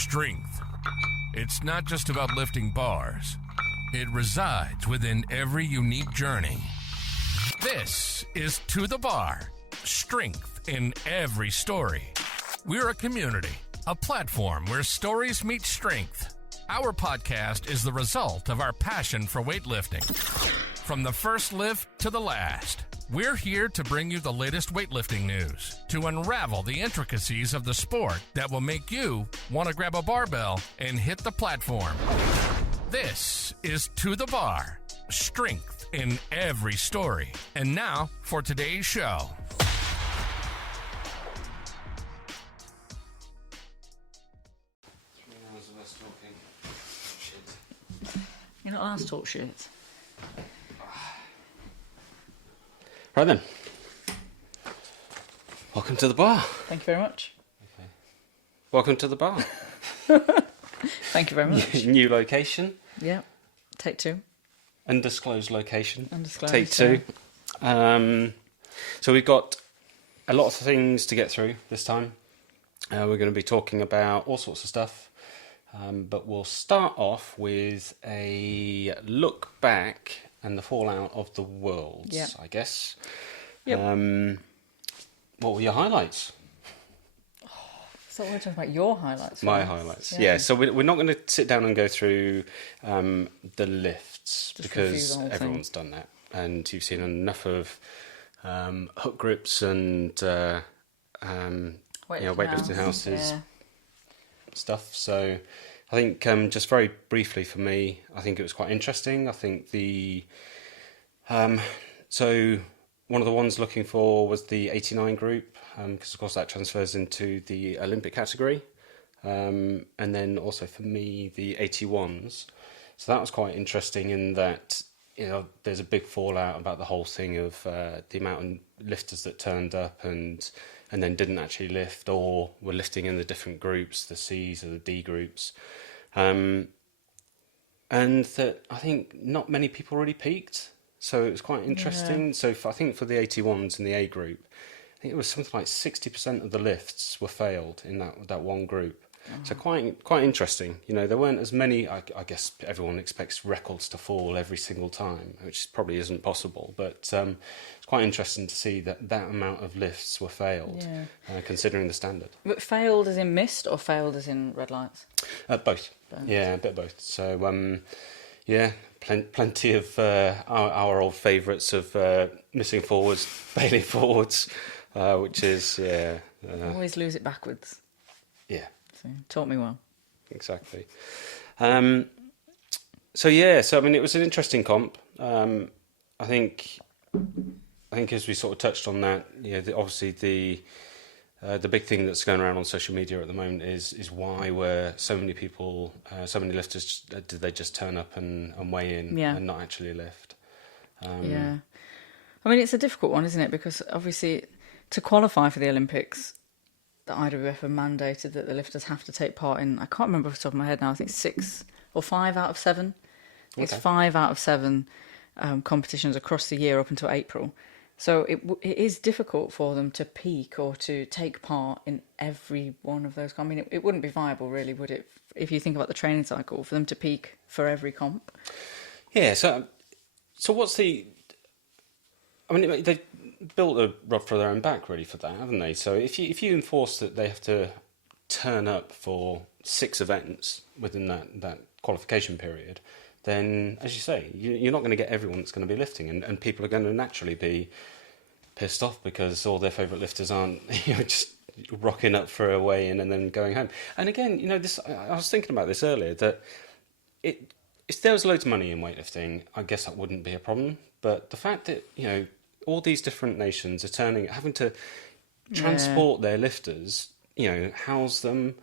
Strength. It's not just about lifting bars. It resides within every unique journey. This is To the Bar. Strength in every story. We're a community, a platform where stories meet strength. Our podcast is the result of our passion for weightlifting. From the first lift to the last, we're here to bring you the latest weightlifting news, to unravel the intricacies of the sport that will make you want to grab a barbell and hit the platform. This is To the Bar. Strength in every story. And now for today's show. You're not allowed to talk shit. Right then. Welcome to the bar. Thank you very much. Okay. Welcome to the bar. Thank you very much. New location. Yeah. Take two. Undisclosed location. Undisclosed. Take two. Yeah. So we've got a lot of things to get through this time. We're going to be talking about all sorts of stuff. But we'll start off with a look back and the fallout of the Worlds, I guess. Yep. What were your highlights? So we're talking about your highlights. My highlights, yeah. So we're not going to sit down and go through the lifts, just because everyone's done that. And you've seen enough of hook grips and weightlifting houses stuff. So I think just very briefly for me, I think it was quite interesting. I think the so one of the ones looking for was the 89 group, because of course that transfers into the Olympic category, and then also for me the 81s. So that was quite interesting in that, you know, there's a big fallout about the whole thing of the amount of lifters that turned up and then didn't actually lift, or were lifting in the different groups, the C's or the D groups. And that I think not many people really peaked. So it was quite interesting. Yeah. So I think for the 81s in the A group, I think it was something like 60% of the lifts were failed in that one group. So quite interesting. You know, there weren't as many. I guess everyone expects records to fall every single time, which probably isn't possible. But it's quite interesting to see that amount of lifts were failed, considering the standard. But failed as in missed, or failed as in red lights? Both. Yeah, a bit of both. So plenty of our old favourites of missing forwards, failing forwards, which is always lose it backwards. Yeah. So, taught me well. Exactly. So I mean, it was an interesting comp. I think as we sort of touched on that, obviously the big thing that's going around on social media at the moment is why were so many people, so many lifters, did they just turn up and weigh in and not actually lift? I mean, it's a difficult one, isn't it? Because obviously to qualify for the Olympics, the IWF have mandated that the lifters have to take part in, I can't remember off the top of my head now, I think 6 or 5 out of 7. Okay. It's 5 out of 7 competitions across the year up until April. So it is difficult for them to peak or to take part in every one of those. I mean, it wouldn't be viable, really, would it? If you think about the training cycle, for them to peak for every comp. Yeah. So what's the? I mean, they built a rod for their own back, really, for that, haven't they? So if you enforce that they have to turn up for 6 events within that qualification period, then, as you say, you're not going to get everyone that's going to be lifting, and people are going to naturally be pissed off because all their favourite lifters aren't, just rocking up for a weigh-in and then going home. And again, I was thinking about this earlier, that if there was loads of money in weightlifting, I guess that wouldn't be a problem. But the fact that, all these different nations are having to transport their lifters, house them,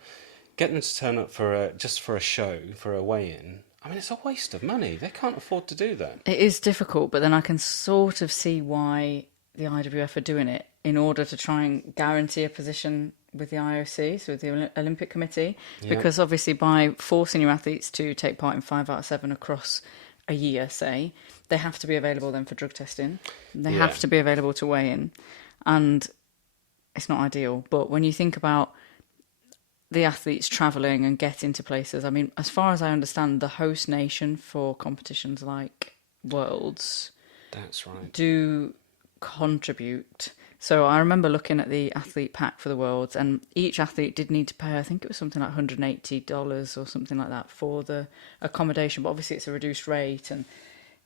get them to turn up just for a show, for a weigh-in. I mean, it's a waste of money. They can't afford to do that. It is difficult, but then I can sort of see why the IWF are doing it, in order to try and guarantee a position with the IOC, so with the Olympic Committee, because obviously by forcing your athletes to take part in 5 out of 7 across a year, say, they have to be available then for drug testing. They have to be available to weigh in. And it's not ideal. But when you think about the athletes travelling and getting to places. I mean, as far as I understand, the host nation for competitions like Worlds, that's right, do contribute. So I remember looking at the athlete pack for the Worlds, and each athlete did need to pay, I think it was something like $180 or something like that for the accommodation. But obviously it's a reduced rate, and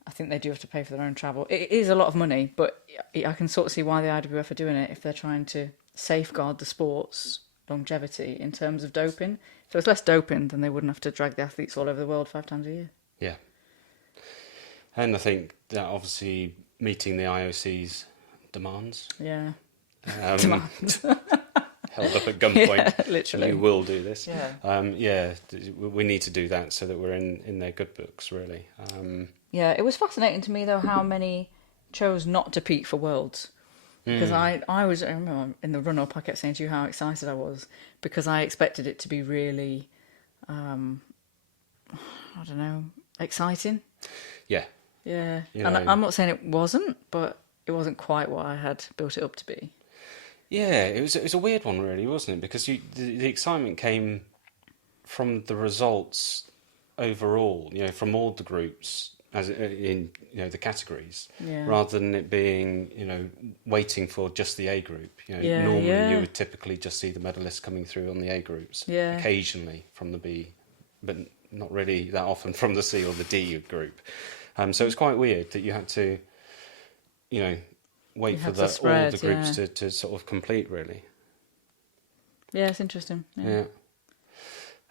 I think they do have to pay for their own travel. It is a lot of money, but I can sort of see why the IWF are doing it if they're trying to safeguard the sport's longevity in terms of doping. If there was less doping, then they wouldn't have to drag the athletes all over the world 5 times a year. yeah. And I think that obviously meeting the IOC's demands. Yeah. Demands. Held up at gunpoint. Yeah, literally. You will do this. Yeah. We need to do that so that we're in their good books, really. Yeah, it was fascinating to me, though, how many chose not to peak for Worlds. Because I remember in the run-up, I kept saying to you how excited I was, because I expected it to be really, I don't know, exciting. Yeah. Yeah. You And know, I'm not saying it wasn't, but it wasn't quite what I had built it up to be. yeah, it was a weird one, really, wasn't it? Because the excitement came from the results overall, from all the groups, as in the categories, Yeah. rather than it being waiting for just the A group. Yeah, Normally yeah. you would typically just see the medalists coming through on the A groups, Yeah. occasionally from the B, but not really that often from the C or the D group. So it's quite weird that you had to, wait for had to all spread, the groups yeah. to sort of complete, really. Yeah, it's interesting. Yeah.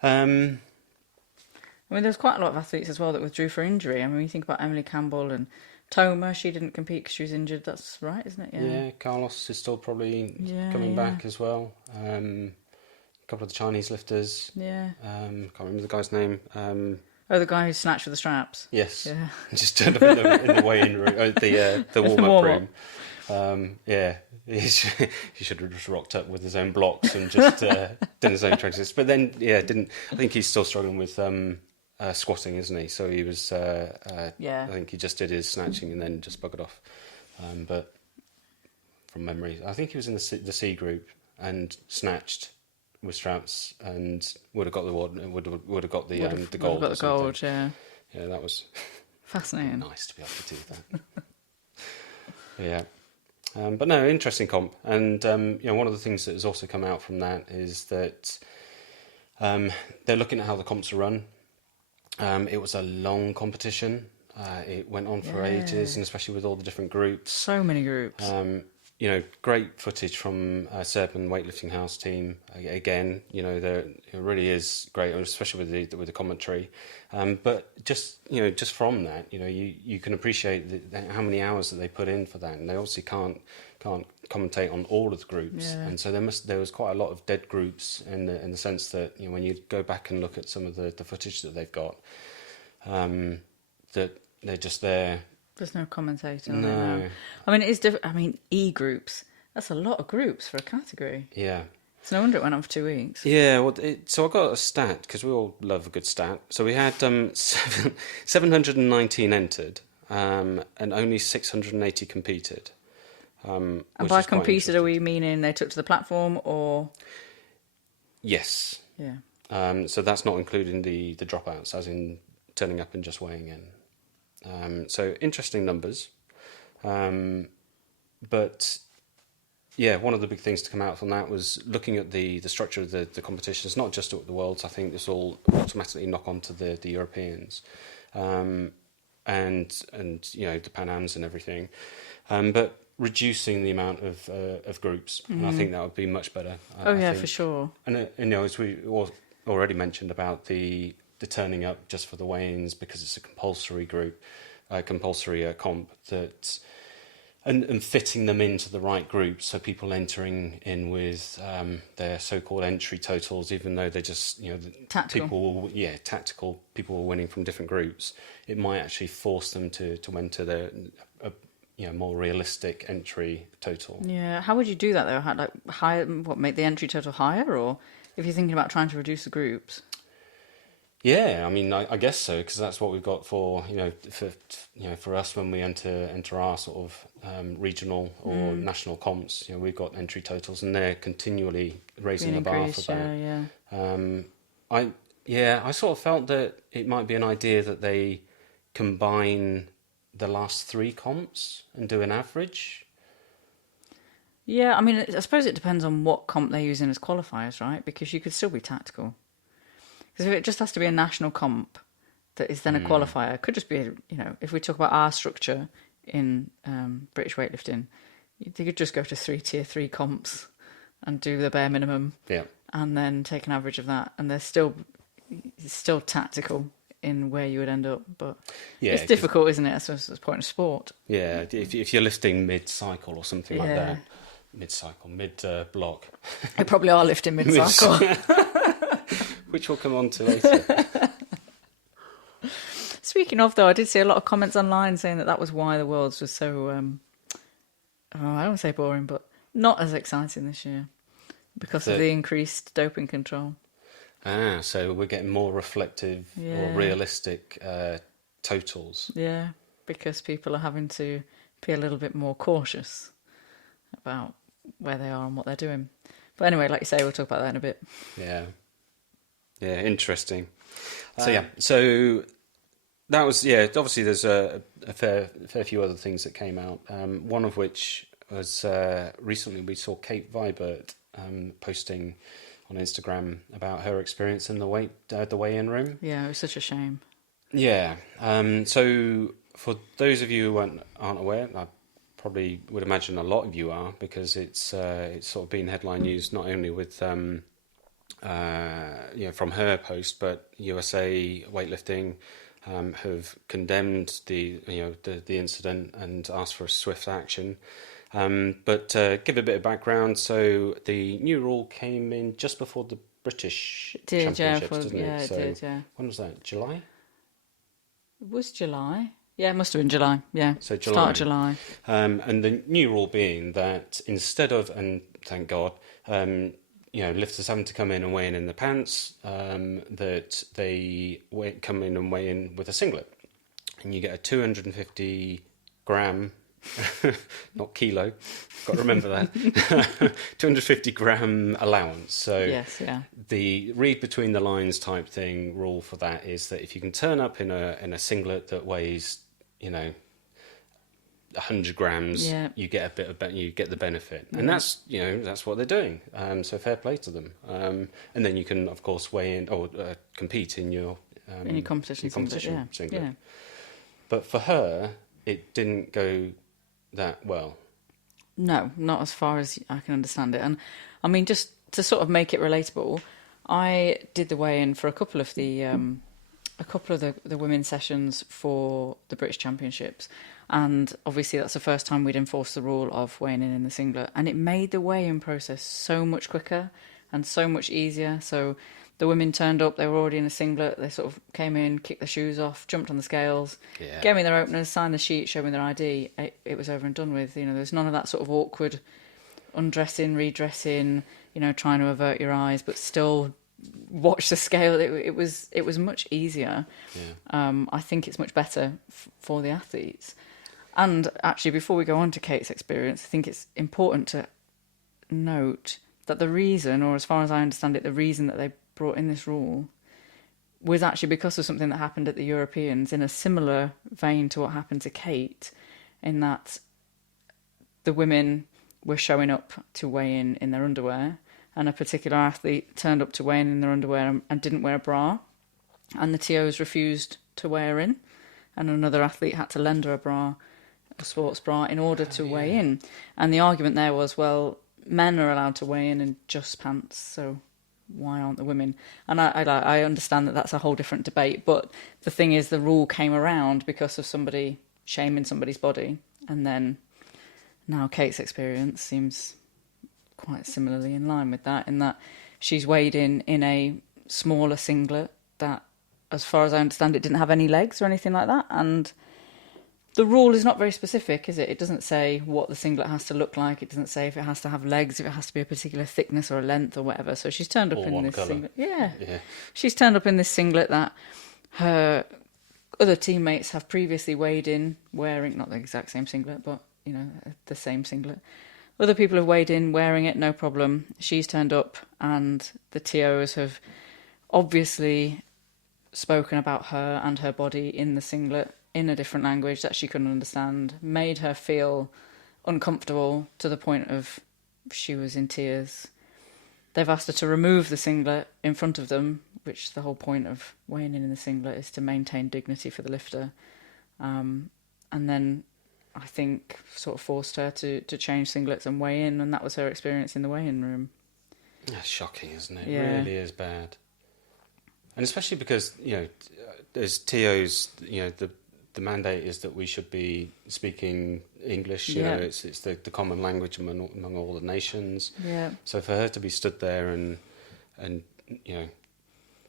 I mean, there's quite a lot of athletes as well that withdrew for injury. I mean, you think about Emily Campbell and Toma, she didn't compete because she was injured. That's right, isn't it? Yeah, Carlos is still probably coming back as well. A couple of the Chinese lifters. Yeah. Can't remember the guy's name. The guy who snatched with the straps. Yes. Yeah. Just turned up in the weigh-in room, the warm-up room. Yeah, he should have just rocked up with his own blocks and just done his own tricks. But then, didn't. I think he's still struggling with squatting, isn't he? So he was. I think he just did his snatching and then just buggered off. But from memory, I think he was in the C group and snatched with straps and would have got the gold. Would have got the gold. Yeah. Yeah, that was fascinating. Nice to be able to do that. Yeah. But no, interesting comp. And, one of the things that has also come out from that is that they're looking at how the comps are run. It was a long competition. It went on for ages, and especially with all the different groups. So many groups. Great footage from Serbian weightlifting house team. Again, it really is great, especially with the commentary. But just from that, you can appreciate how many hours that they put in for that, and they obviously can't commentate on all of the groups, and so there was quite a lot of dead groups in the sense that when you go back and look at some of the footage that they've got, that they're just there. There's no commentator on it now. I mean, it is different. I mean, E groups, that's a lot of groups for a category. Yeah. It's no wonder it went on for 2 weeks. Yeah, well, so I got a stat, because we all love a good stat. So we had 719 entered, and only 680 competed. And by competed, are we meaning they took to the platform, or...? Yes. Yeah. So that's not including the dropouts, as in turning up and just weighing in. So interesting numbers, but one of the big things to come out from that was looking at the structure of the competitions, not just at the Worlds. I think this will automatically knock on to the Europeans, and the Pan Ams and everything, but reducing the amount of groups, and I think that would be much better. I think. For sure. And as we already mentioned about the turning up just for the weigh-ins, because it's a compulsory group, compulsory comp, that and fitting them into the right groups, so people entering in with their so-called entry totals, even though they're just tactical. Tactical people were winning from different groups, it might actually force them to enter the more realistic entry total. Yeah, how would you do that though? Make the entry total higher, or if you're thinking about trying to reduce the groups? Yeah, I mean, I guess so, because that's what we've got for us when we enter our sort of regional or national comps. We've got entry totals, and they're continually raising the bar for that. I sort of felt that it might be an idea that they combine the last 3 comps and do an average. Yeah, I mean, I suppose it depends on what comp they're using as qualifiers, right? Because you could still be tactical. Because if it just has to be a national comp that is then a qualifier, it could just be, if we talk about our structure in British weightlifting, you could just go to 3 tier 3 comps and do the bare minimum, and then take an average of that, and it's still tactical in where you would end up, but it's difficult, isn't it? I suppose that's the point of sport. Yeah, if you're lifting mid-cycle or something like that, mid-block. They probably are lifting mid-cycle. Which we'll come on to later. Speaking of, though, I did see a lot of comments online saying that was why the Worlds was so, I don't want to say boring, but not as exciting this year because of the increased doping control. So we're getting more reflective or realistic totals. Yeah, because people are having to be a little bit more cautious about where they are and what they're doing. But anyway, like you say, we'll talk about that in a bit. Yeah, interesting. So that was, obviously there's a fair few other things that came out. One of which was recently we saw Kate Vibert posting on Instagram about her experience in the weigh-in room. Yeah, it was such a shame. Yeah. So for those of you who aren't aware, I probably would imagine a lot of you are, because it's sort of been headline news not only with from her post, but USA Weightlifting have condemned the incident and asked for a swift action. But give a bit of background. So the new rule came in just before the British Championships, didn't it? It did, yeah. When was that? July? It was July. Yeah, it must have been July. Yeah, so July. Start of July. And the new rule being that instead of, and thank God, lifters having to come in and weigh in the pants, that they come in and weigh in with a singlet, and you get a 250 gram. Not kilo, got to remember that. 250 gram allowance. So yes, yeah. The read between the lines type thing rule for that is that if you can turn up in a singlet that weighs 100 grams, you get you get the benefit, and that's what they're doing. So fair play to them. And then you can of course weigh in or compete in your competition singlet. Yeah. But for her, it didn't go that well. No, not as far as I can understand it. And I mean, just to sort of make it relatable, I did the weigh-in for a couple of the women's sessions for the British Championships, and obviously that's the first time we'd enforced the rule of weighing in the singlet, and it made the weigh-in process so much quicker and so much easier. So the women turned up, they were already in a singlet, they sort of came in, kicked their shoes off, jumped on the scales, gave me their openers, signed the sheet, showed me their ID, it was over and done with. There's none of that sort of awkward undressing, redressing, trying to avert your eyes, but still watch the scale. It was much easier. I think it's much better for the athletes. And actually, before we go on to Kate's experience, I think it's important to note that the reason, or as far as I understand it, the reason that they brought in this rule was actually because of something that happened at the Europeans in a similar vein to what happened to Kate, in that the women were showing up to weigh in their underwear, and a particular athlete turned up to weigh in their underwear and didn't wear a bra, and the TOs refused to weigh her in, and another athlete had to lend her a sports bra, in order to weigh in. And the argument there was, well, men are allowed to weigh in just pants, so why aren't the women? And I understand that that's a whole different debate, but the thing is, the rule came around because of somebody shaming somebody's body, and then now Kate's experience seems quite similarly in line with that, in that she's weighed in a smaller singlet that, as far as I understand it, didn't have any legs or anything like that. And the rule is not very specific, is it? It doesn't say what the singlet has to look like. It doesn't say if it has to have legs, if it has to be a particular thickness or a length or whatever. So she's turned up in this singlet. Yeah. She's turned up in this singlet that her other teammates have previously weighed in wearing, not the exact same singlet, but, the same singlet. Other people have weighed in wearing it, no problem. She's turned up and the TOs have obviously spoken about her and her body in the singlet in a different language that she couldn't understand, made her feel uncomfortable to the point of she was in tears. They've asked her to remove the singlet in front of them, which the whole point of weighing in the singlet is to maintain dignity for the lifter. And then I think sort of forced her to change singlets and weigh in, and that was her experience in the weigh-in room. That's shocking, isn't it? Yeah. It really is bad. And especially because, as TOs, the mandate is that we should be speaking English. It's the common language among all the nations. Yeah. So for her to be stood there and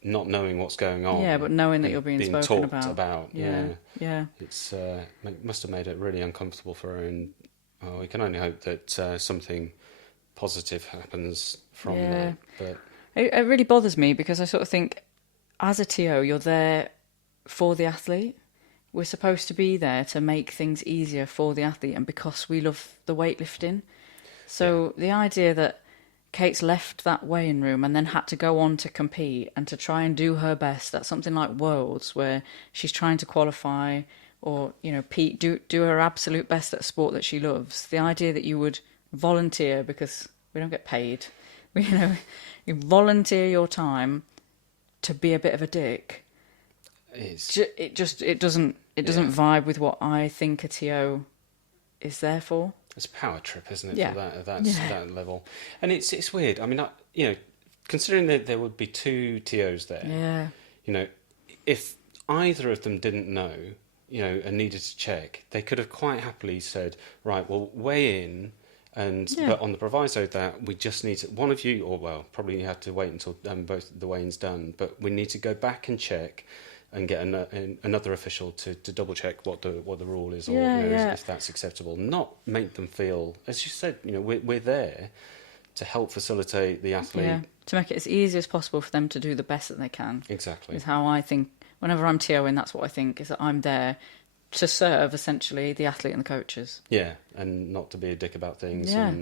not knowing what's going on. Yeah, but knowing that you're being spoken talked about. Yeah. It's must have made it really uncomfortable for her, and we can only hope that something positive happens from that. But it really bothers me because I sort of think, as a TO, you're there for the athlete. We're supposed to be there to make things easier for the athlete, and because we love the weightlifting. So the idea that Kate's left that weighing room and then had to go on to compete and to try and do her best at something like Worlds, where she's trying to qualify or, do her absolute best at a sport that she loves. The idea that you would volunteer, because we don't get paid, you volunteer your time to be a bit of a dick. It doesn't vibe with what I think a TO is there for. It's a power trip, isn't it? Yeah. For that level, and it's weird. I mean, considering that there would be two TOs there, if either of them didn't know, and needed to check, they could have quite happily said, right, well, weigh in. But on the proviso that we just need to, one of you, or well, probably you have to wait until both the weigh-ins done, but we need to go back and check and get another official to double check what the rule is, or if that's acceptable. Not make them feel, as you said, we're there to help facilitate the athlete. Yeah, to make it as easy as possible for them to do the best that they can. Exactly. Is how I think. Whenever I'm TOing, that's what I think, is that I'm there to serve, essentially, the athlete and the coaches. Yeah, and not to be a dick about things. Yeah.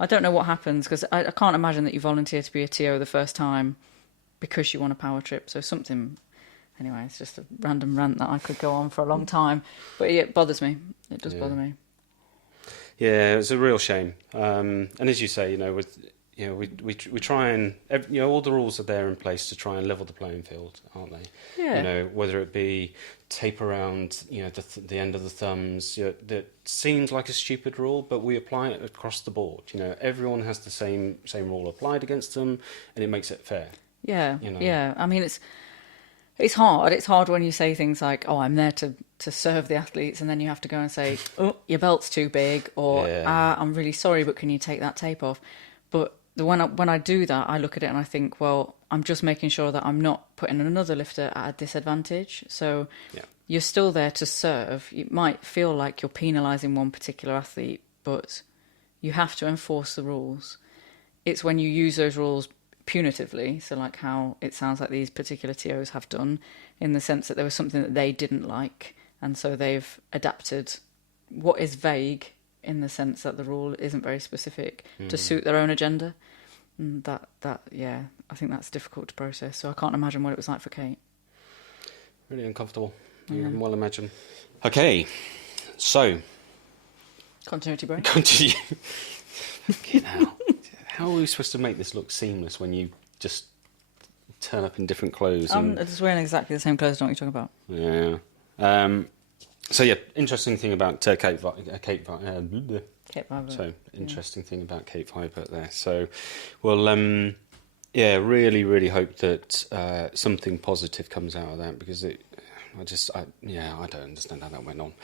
I don't know what happens, because I can't imagine that you volunteer to be a TO the first time because you want a power trip. So something... Anyway, it's just a random rant that I could go on for a long time. But it bothers me. It does bother me. Yeah, it's a real shame. And as you say, we try and all the rules are there in place to try and level the playing field, aren't they? Yeah. Whether it be tape around the end of the thumbs, that seems like a stupid rule, but we apply it across the board. Everyone has the same rule applied against them, and it makes it fair. Yeah. Yeah. I mean, it's hard. It's hard when you say things like, "Oh, I'm there to serve the athletes," and then you have to go and say, "Oh, your belt's too big," or "I'm really sorry, but can you take that tape off?" But when I do that, I look at it and I think, well, I'm just making sure that I'm not putting another lifter at a disadvantage. So you're still there to serve. It might feel like you're penalising one particular athlete, but you have to enforce the rules. It's when you use those rules punitively, so like how it sounds like these particular TOs have done, in the sense that there was something that they didn't like, and so they've adapted what is vague in the sense that the rule isn't very specific to suit their own agenda. And that I think that's difficult to process. So I can't imagine what it was like for Kate. Really uncomfortable. You can well imagine. Okay, so Continuity break. continue. How are we supposed to make this look seamless when you just turn up in different clothes? I'm just wearing exactly the same clothes. Don't you talk about? Yeah. Interesting thing about Kate Vibert. So interesting thing about Kate Vibert there. So, well, really, really hope that something positive comes out of that, because I don't understand how that went on.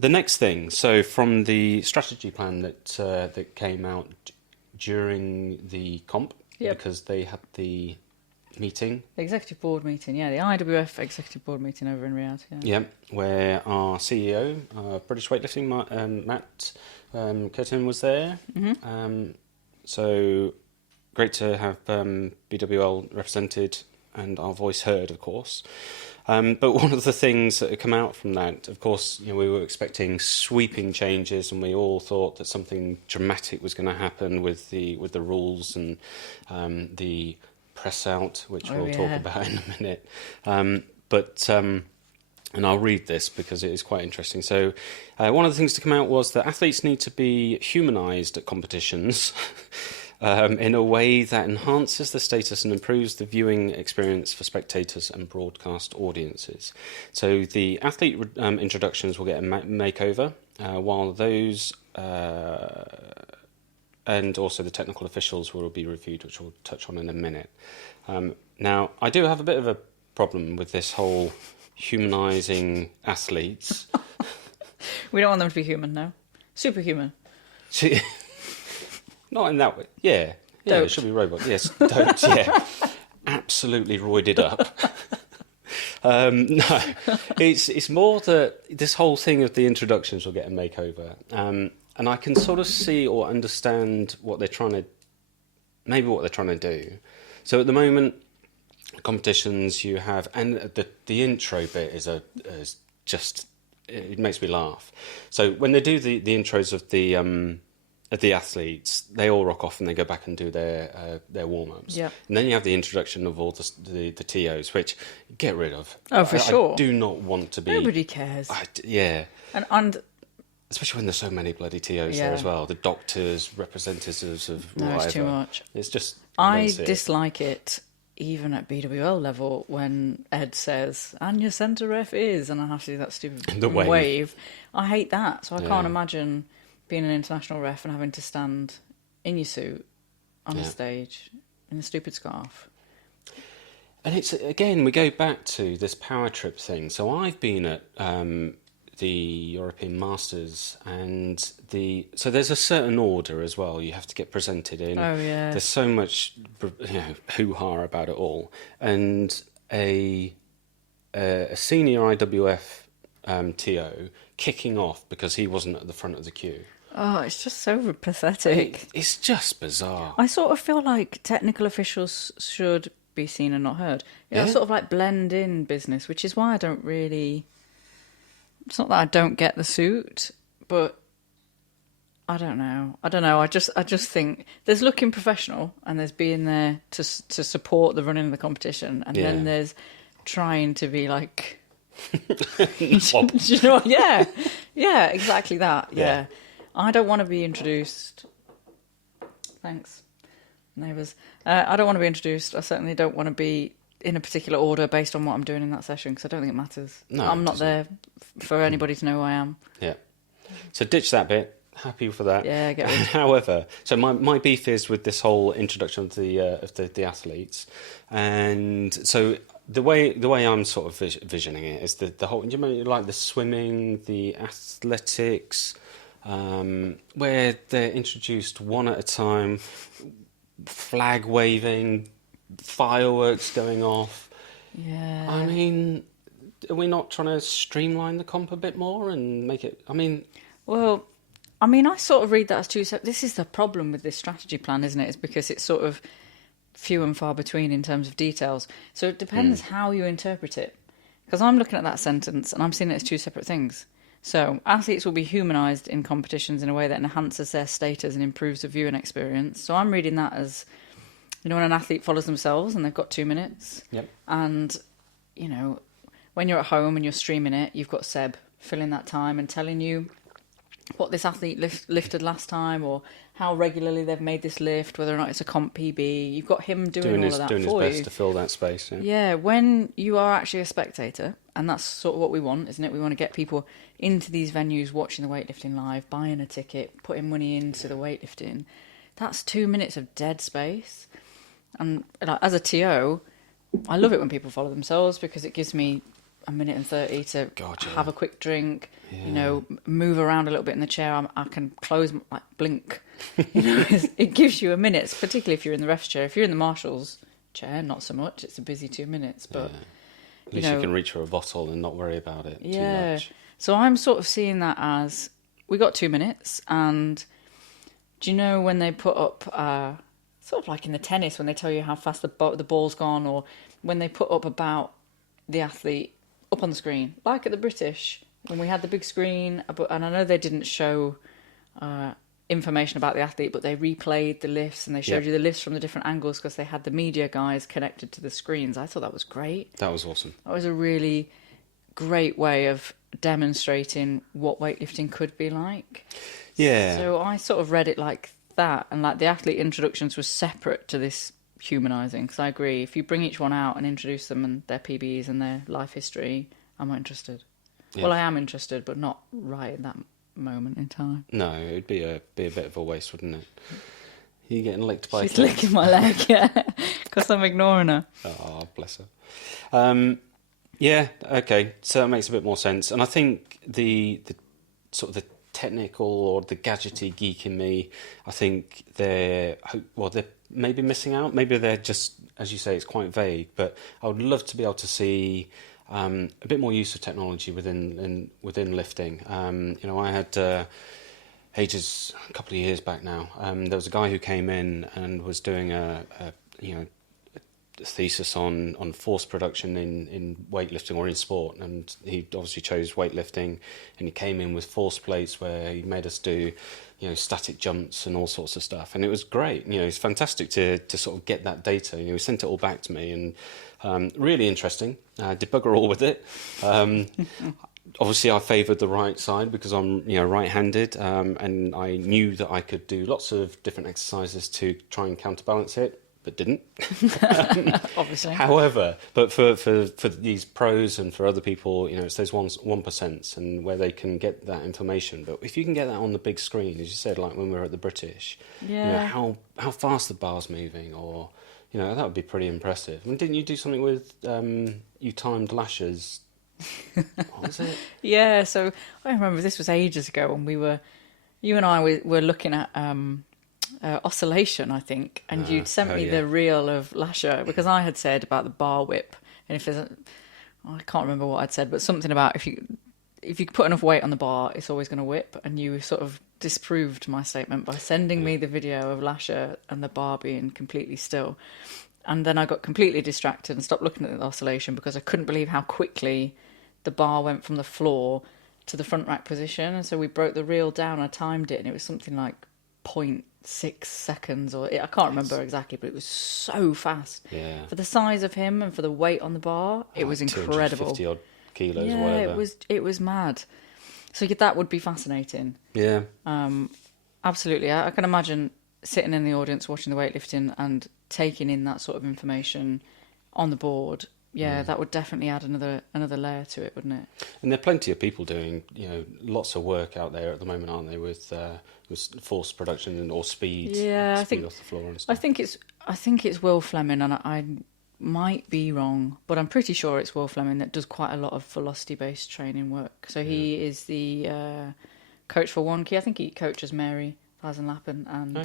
The next thing, so from the strategy plan that came out during the comp, because they had the meeting. The executive board meeting, the IWF executive board meeting over in Riyadh. Yeah, where our CEO, British weightlifting, Matt Curtin, was there. Mm-hmm. So great to have BWL represented and our voice heard, of course. But one of the things that had come out from that, of course, we were expecting sweeping changes, and we all thought that something dramatic was going to happen with the rules and the press out, which we'll talk about in a minute. And I'll read this because it is quite interesting. So one of the things to come out was that athletes need to be humanised at competitions in a way that enhances the status and improves the viewing experience for spectators and broadcast audiences. So the athlete introductions will get a makeover, while those and also the technical officials will be reviewed, which we'll touch on in a minute. Now, I do have a bit of a problem with this whole humanising athletes. We don't want them to be human, no. Superhuman. Not in that way. Yeah, it should be robot. Yes, don't. Yeah, absolutely roided up. No, it's more that this whole thing of the introductions will get a makeover, and I can sort of see or understand what they're trying to do. So at the moment, competitions you have, and the intro bit is just it makes me laugh. So when they do the intros of the athletes, they all rock off and they go back and do their warm-ups. Yeah. And then you have the introduction of all the TOs, which get rid of. Oh, for sure. I do not want to be... Nobody cares. Yeah. And especially when there's so many bloody TOs there as well. The doctors, representatives of whatever. It's too much. It's just... I dislike it even at BWL level when Ed says, and your centre ref is, and I have to do that stupid wave. I hate that. So I can't imagine being an international ref and having to stand in your suit on a stage in a stupid scarf. And it's, again, we go back to this power trip thing. So I've been at the European Masters, and so there's a certain order as well you have to get presented in. Oh, yeah. There's so much hoo-ha about it all. And a senior IWF TO kicking off because he wasn't at the front of the queue. Oh, it's just so pathetic. It's just bizarre. I sort of feel like technical officials should be seen and not heard. It's sort of like blend in business, which is why I don't really... It's not that I don't get the suit, but I don't know. I just think there's looking professional and there's being there to support the running of the competition, and then there's trying to be like... Do you know what? Yeah, exactly that. Yeah. I don't want to be introduced. Thanks, neighbours. I don't want to be introduced. I certainly don't want to be in a particular order based on what I'm doing in that session, because I don't think it matters. No, I'm not there for anybody to know who I am. Yeah. So ditch that bit. Happy for that. Yeah, get rid. However, so my beef is with this whole introduction of the athletes, and so the way I'm sort of visioning it is the whole, you know, like the swimming, the athletics, where they're introduced one at a time, flag waving, fireworks going off. Yeah. I mean, are we not trying to streamline the comp a bit more and make it... Well, I sort of read that as two separate... This is the problem with this strategy plan, isn't it? It's because it's sort of few and far between in terms of details. So it depends how you interpret it. Because I'm looking at that sentence and I'm seeing it as two separate things. So athletes will be humanised in competitions in a way that enhances their status and improves the viewing experience. So I'm reading that as... You know, when an athlete follows themselves and they've got 2 minutes, and, you know, when you're at home and you're streaming it, you've got Seb filling that time and telling you what this athlete lifted last time or how regularly they've made this lift, whether or not it's a comp PB. You've got him doing all of that for you. Doing his best to fill that space. Yeah, when you are actually a spectator, and that's sort of what we want, isn't it? We want to get people into these venues watching the weightlifting live, buying a ticket, putting money into the weightlifting. That's 2 minutes of dead space. And like, as a TO, I love it when people follow themselves because it gives me a minute and 30 to have a quick drink, you know, move around a little bit in the chair. I can close, like, blink. You know, it gives you a minute, particularly if you're in the ref's chair. If you're in the marshal's chair, not so much. It's a busy 2 minutes, but... At least you can reach for a bottle and not worry about it too much. So I'm sort of seeing that as, we got 2 minutes, and do you know when they put up... sort of like in the tennis when they tell you how fast the ball's gone, or when they put up about the athlete up on the screen, like at the British when we had the big screen. And I know they didn't show information about the athlete, but they replayed the lifts and they showed you the lifts from the different angles because they had the media guys connected to the screens. I thought that was great. That was awesome. That was a really great way of demonstrating what weightlifting could be like. Yeah. So I sort of read it like that, and like the athlete introductions were separate to this humanising, because I agree, if you bring each one out and introduce them and their PBs and their life history, I'm not interested. Yeah. Well, I am interested, but not right in that moment in time. No, it would be a bit of a waste, wouldn't it? You getting licked by She's licking my leg, yeah, because I'm ignoring her. Oh, bless her. Yeah, okay, so that makes a bit more sense. And I think the sort of the technical or the gadgety geek in me, I think they're maybe missing out. Maybe they're just, as you say, it's quite vague. But I would love to be able to see a bit more use of technology within lifting. I had a couple of years back now. There was a guy who came in and was doing a thesis on force production in weightlifting or in sport, and he obviously chose weightlifting, and he came in with force plates where he made us do static jumps and all sorts of stuff, and it was great. It's fantastic to sort of get that data. He sent it all back to me, and really interesting. Did bugger all with it. Obviously I favoured the right side because I'm right-handed, and I knew that I could do lots of different exercises to try and counterbalance it, but didn't. Obviously. However, but for these pros and for other people, it's those 1%, and where they can get that information. But if you can get that on the big screen, as you said, like when we were at the British, how fast the bar's moving, or that would be pretty impressive. And didn't you do something with you timed lashes? What was it? Yeah, so I remember this was ages ago when you and I were looking at oscillation, I think, and you'd sent me the reel of Lasher, because I had said about the bar whip, and if there's I can't remember what I'd said, but something about if you put enough weight on the bar, it's always going to whip, and you sort of disproved my statement by sending me the video of Lasher and the bar being completely still. And then I got completely distracted and stopped looking at the oscillation because I couldn't believe how quickly the bar went from the floor to the front rack position. And so we broke the reel down, I timed it, and it was something like 0.6 seconds, or I can't remember exactly, but it was so fast. Yeah. For the size of him and for the weight on the bar, it was incredible. 250 odd kilos or yeah, whatever. it was mad. So that would be fascinating. Yeah. Absolutely. I can imagine sitting in the audience watching the weightlifting and taking in that sort of information on the board. Yeah, that would definitely add another layer to it, wouldn't it? And there are plenty of people doing, lots of work out there at the moment, aren't they, with force production or speed, I think off the floor and stuff. I think it's Will Fleming, and I might be wrong, but I'm pretty sure it's Will Fleming that does quite a lot of velocity-based training work. So he is the coach for One Key. I think he coaches Mary Lappen, and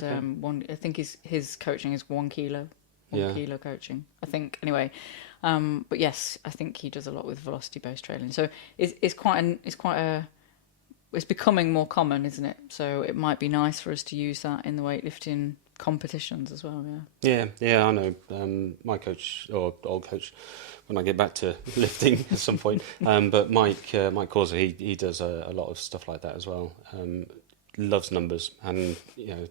I think his coaching is 1 kilo. 1 kilo coaching, I think. Anyway, but yes, I think he does a lot with velocity-based training. So it's becoming more common, isn't it? So it might be nice for us to use that in the weightlifting competitions as well. Yeah, I know. My coach, or old coach, when I get back to lifting at some point. But Mike Causer, he does a lot of stuff like that as well. Loves numbers, and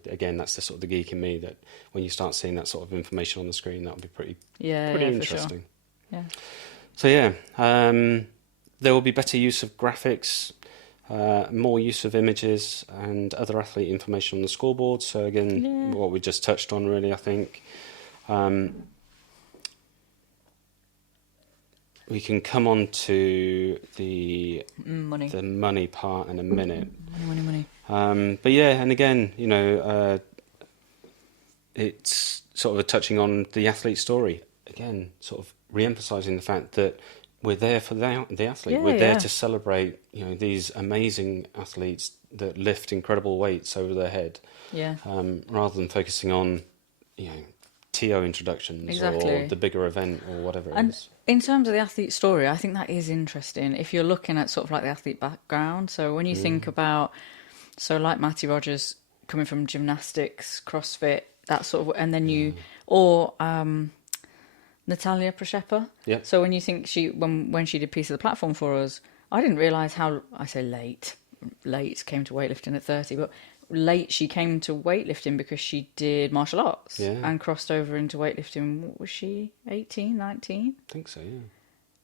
again, that's the sort of the geek in me, that when you start seeing that sort of information on the screen, that would be pretty interesting. For sure. So there will be better use of graphics, more use of images and other athlete information on the scoreboard. So again, what we just touched on, really, I think. We can come on to the money part in a minute. Money. But and again, it's sort of touching on the athlete story. Again, sort of re-emphasising the fact that we're there for the athlete. We're there to celebrate, these amazing athletes that lift incredible weights over their head. Yeah. Rather than focusing on, TO introductions or the bigger event or whatever it is. In terms of the athlete story, I think that is interesting if you're looking at sort of like the athlete background. So when you think about, like Matty Rogers coming from gymnastics, CrossFit, that sort of, and then Natalia Proshepa. Yeah. So when you think when she did Piece of the Platform for us, I didn't realise how, I say late came to weightlifting at 30, but late she came to weightlifting because she did martial arts and crossed over into weightlifting. What was she, 18, 19? I think so, yeah.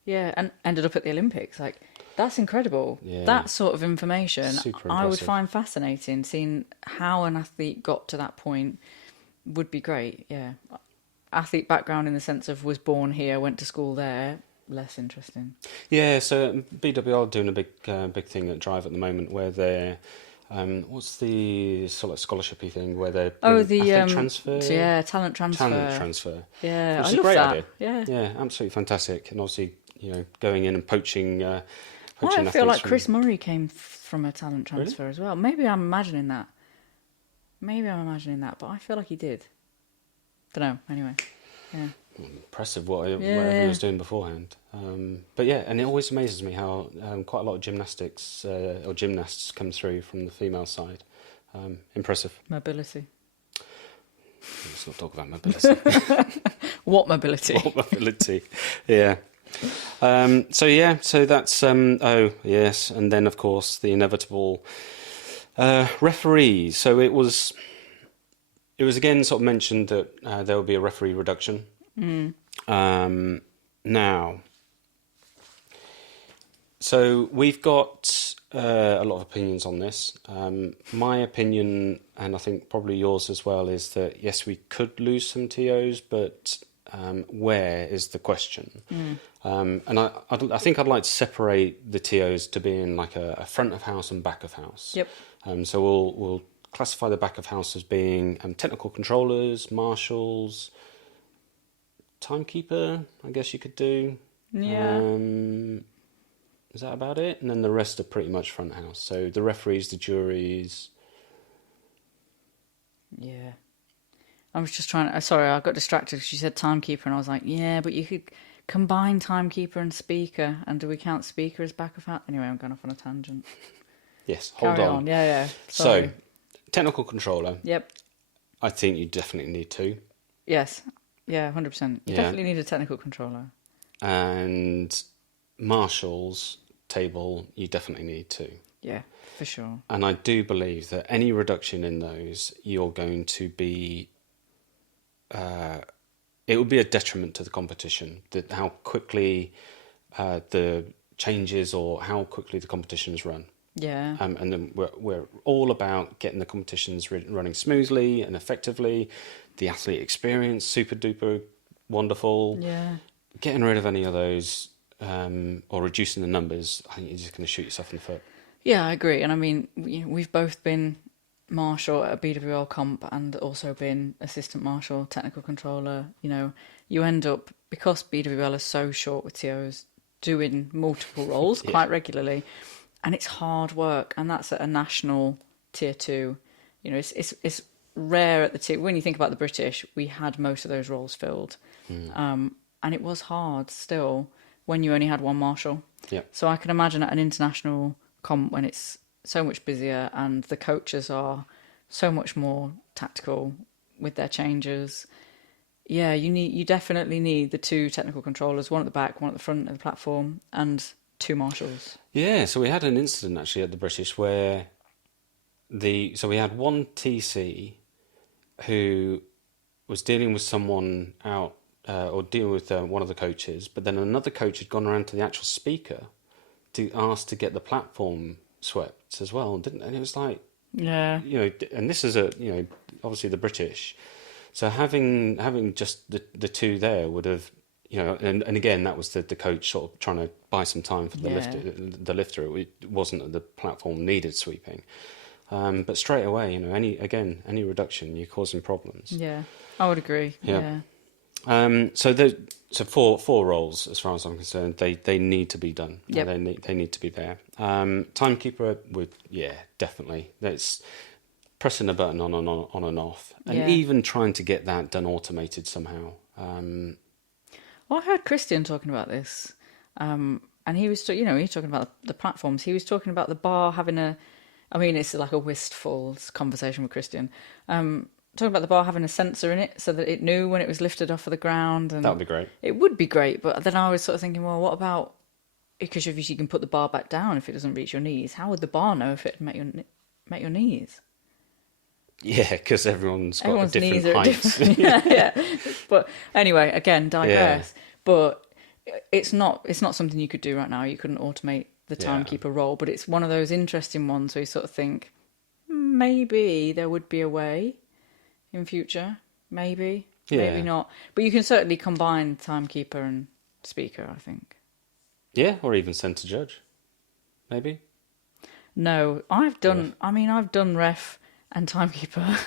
Yeah, and ended up at the Olympics. Like, that's incredible. Yeah. That sort of information Super I would impressive. find fascinating. Seeing how an athlete got to that point would be great, yeah. Athlete background in the sense of was born here, went to school there, less interesting. Yeah, so BWL are doing a big thing at Drive at the moment where they're, what's the sort of scholarshipy thing where they're the athlete transfer? Yeah, talent transfer. Talent transfer. Yeah, which I is a love great that. idea. Yeah. Yeah, absolutely fantastic. And obviously, going in and poaching I feel athletes like from- Chris Murray came from a talent transfer as well. Maybe I'm imagining that. But I feel like he did. Don't know. Anyway, yeah. Impressive whatever he was doing beforehand. But yeah, and it always amazes me how quite a lot of gymnastics or gymnasts come through from the female side. Impressive. Mobility. Let's not talk about mobility. What mobility? What mobility? Yeah. So that's oh yes, and then of course the inevitable referees. So it was again sort of mentioned that there will be a referee reduction. Now, so we've got a lot of opinions on this. My opinion, and I think probably yours as well, is that yes, we could lose some TOs, but where is the question? And I think I'd like to separate the TOs to being like a front of house and back of house. Yep. So we'll classify the back of house as being technical controllers, marshals, timekeeper, I guess you could do. Yeah. Is that about it? And then the rest are pretty much front house. So the referees, the juries. Yeah. I was just trying to... Sorry, I got distracted because you said timekeeper and I was like, yeah, but you could combine timekeeper and speaker. And do we count speaker as back of house? Anyway, I'm going off on a tangent. Yes, hold Carry on. Yeah. Sorry. So, technical controller. Yep. I think you definitely need two. Yes. Yeah, 100%. You definitely need a technical controller. And marshals table, you definitely need two. Yeah, for sure. And I do believe that any reduction in those, you're going to be... it would be a detriment to the competition, that how quickly the changes or how quickly the competitions run. Yeah. And then we're all about getting the competitions running smoothly and effectively. The athlete experience, super duper wonderful. Yeah. Getting rid of any of those or reducing the numbers, I think you're just going to shoot yourself in the foot. Yeah, I agree. And I mean, we've both been marshal at a BWL comp and also been assistant marshal, technical controller. You end up, because BWL is so short with TOs, doing multiple roles quite regularly. And it's hard work. And that's at a national tier 2. It's rare at the tier. When you think about the British, we had most of those roles filled. And it was hard still when you only had one marshal. Yeah. So I can imagine at an international comp when it's so much busier and the coaches are so much more tactical with their changes. Yeah, you definitely need the two technical controllers, one at the back, one at the front of the platform, and two marshals. Yeah, so we had an incident actually at the British where we had one TC who was dealing with someone out or dealing with one of the coaches, but then another coach had gone around to the actual speaker to ask to get the platform swept as well, and it was like, yeah, and this is obviously the British, so having just the two there would have, and again that was the coach sort of trying to buy some time for the lifter. It wasn't that the platform needed sweeping, but straight away, any reduction, you're causing problems. Yeah, I would agree. Yeah. So four roles, as far as I'm concerned, they need to be done. Yep. They need to be there. Timekeeper would, definitely. That's pressing a button on and off, and even trying to get that done automated somehow. Well, I heard Christian talking about this, and he was, he was talking about the platforms. He was talking about the bar having it's like a wistful conversation with Christian. talking about the bar having a sensor in it so that it knew when it was lifted off of the ground. And That would be great. It would be great, but then I was sort of thinking, well, what about, because obviously you can put the bar back down if it doesn't reach your knees. How would the bar know if it met your knees? Yeah, because everyone's got Everyone's a different knees are height. different. yeah. But anyway, again, digress. Yeah. But it's not something you could do right now. You couldn't automate the timekeeper role, but it's one of those interesting ones where you sort of think, maybe there would be a way in future. Maybe not. But you can certainly combine timekeeper and speaker, I think. Yeah, or even centre judge, maybe. No, I've done ref and timekeeper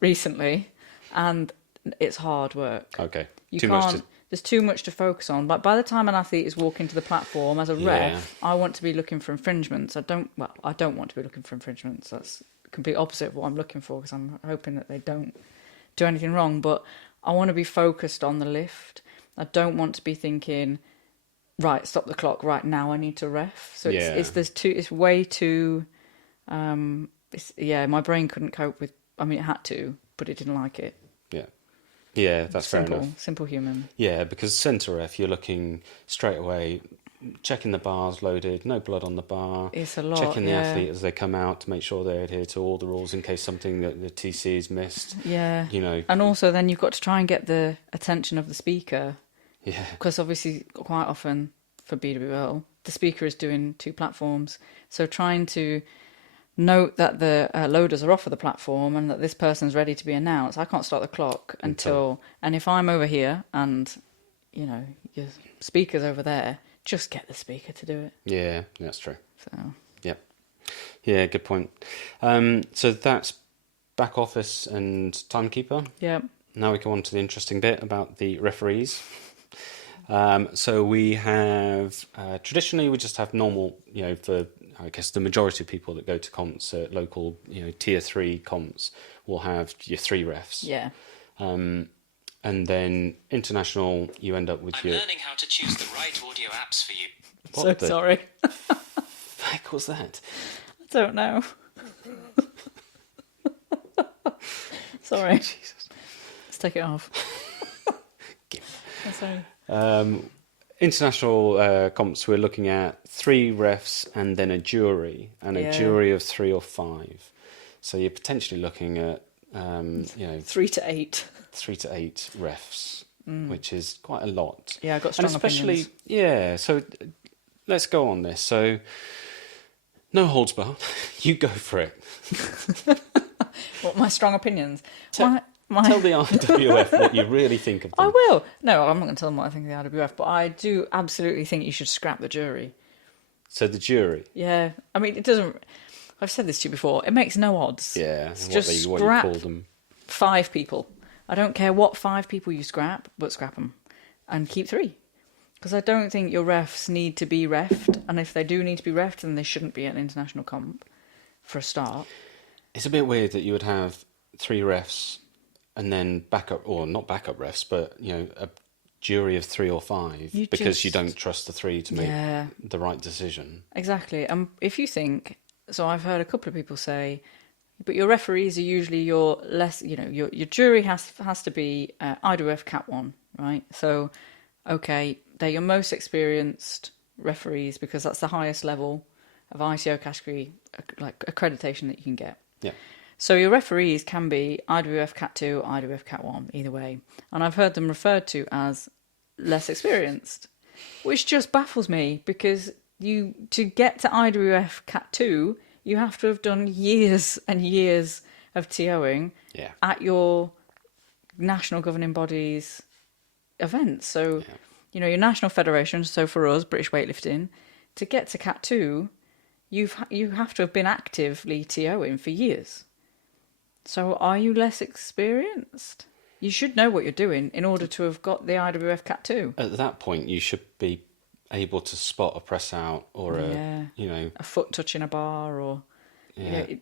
recently, and it's hard work. Okay. There's too much to focus on. But by the time an athlete is walking to the platform as a ref, I want to be looking for infringements. I don't want to be looking for infringements. That's the complete opposite of what I'm looking for, because I'm hoping that they don't do anything wrong. But I want to be focused on the lift. I don't want to be thinking, right, stop the clock, right now I need to ref. So it's way too, my brain couldn't cope with, it had to, but it didn't like it. Yeah, that's fair enough. Simple human. Yeah, because centre ref, you're looking straight away, checking the bar's loaded, no blood on the bar. It's a lot, checking the athlete as they come out to make sure they adhere to all the rules in case something that the TC is missed. Yeah. You know. And also then you've got to try and get the attention of the speaker. Yeah. Because obviously quite often for BWL, the speaker is doing two platforms. So trying to note that the loaders are off of the platform and that this person's ready to be announced. I can't start the clock until... And if I'm over here and, your speaker's over there, just get the speaker to do it. Yeah, that's true. So... Yeah, good point. So that's back office and timekeeper. Yeah. Now we go on to the interesting bit about the referees. So we have, traditionally we just have normal, for I guess the majority of people that go to comps at local, tier 3 comps will have your 3 refs. Yeah. And then international, you end up with I'm learning how to choose the right audio apps for you. Sorry. Heck was that? I don't know. Sorry. Jesus. Let's take it off. Sorry. International comps, we're looking at 3 refs and then a jury, and a jury of 3 or 5. So you're potentially looking at 3 to 8. 3 to 8 refs, which is quite a lot. Yeah, I've got strong opinions. So let's go on this. So no holds barred. You go for it. What, my strong opinions? Tell the IWF what you really think of them. I will. No, I'm not going to tell them what I think of the IWF, but I do absolutely think you should scrap the jury. So the jury? Yeah. It doesn't... I've said this to you before. It makes no odds. Yeah. Just what you call them. 5 people. I don't care what 5 people you scrap, but scrap them. And keep 3. Because I don't think your refs need to be refed. And if they do need to be refed, then they shouldn't be at an international comp for a start. It's a bit weird that you would have 3 refs and then not backup refs, but a jury of 3 or 5 because you don't trust the 3 to make the right decision. Exactly. If you think, so I've heard a couple of people say, but your referees are usually your less, your jury has to be IWF Cat 1, right? So, okay, they're your most experienced referees because that's the highest level of ICO category like accreditation that you can get. Yeah. So your referees can be IWF Cat 2, IWF Cat 1, either way. And I've heard them referred to as less experienced, which just baffles me because to get to IWF Cat 2, you have to have done years and years of TOing at your national governing body's events. So, your national federation, so for us, British Weightlifting, to get to Cat 2, you have to have been actively TOing for years. So are you less experienced? You should know what you're doing in order to have got the IWF Cat 2. At that point, you should be able to spot a press out or a foot touching a bar or I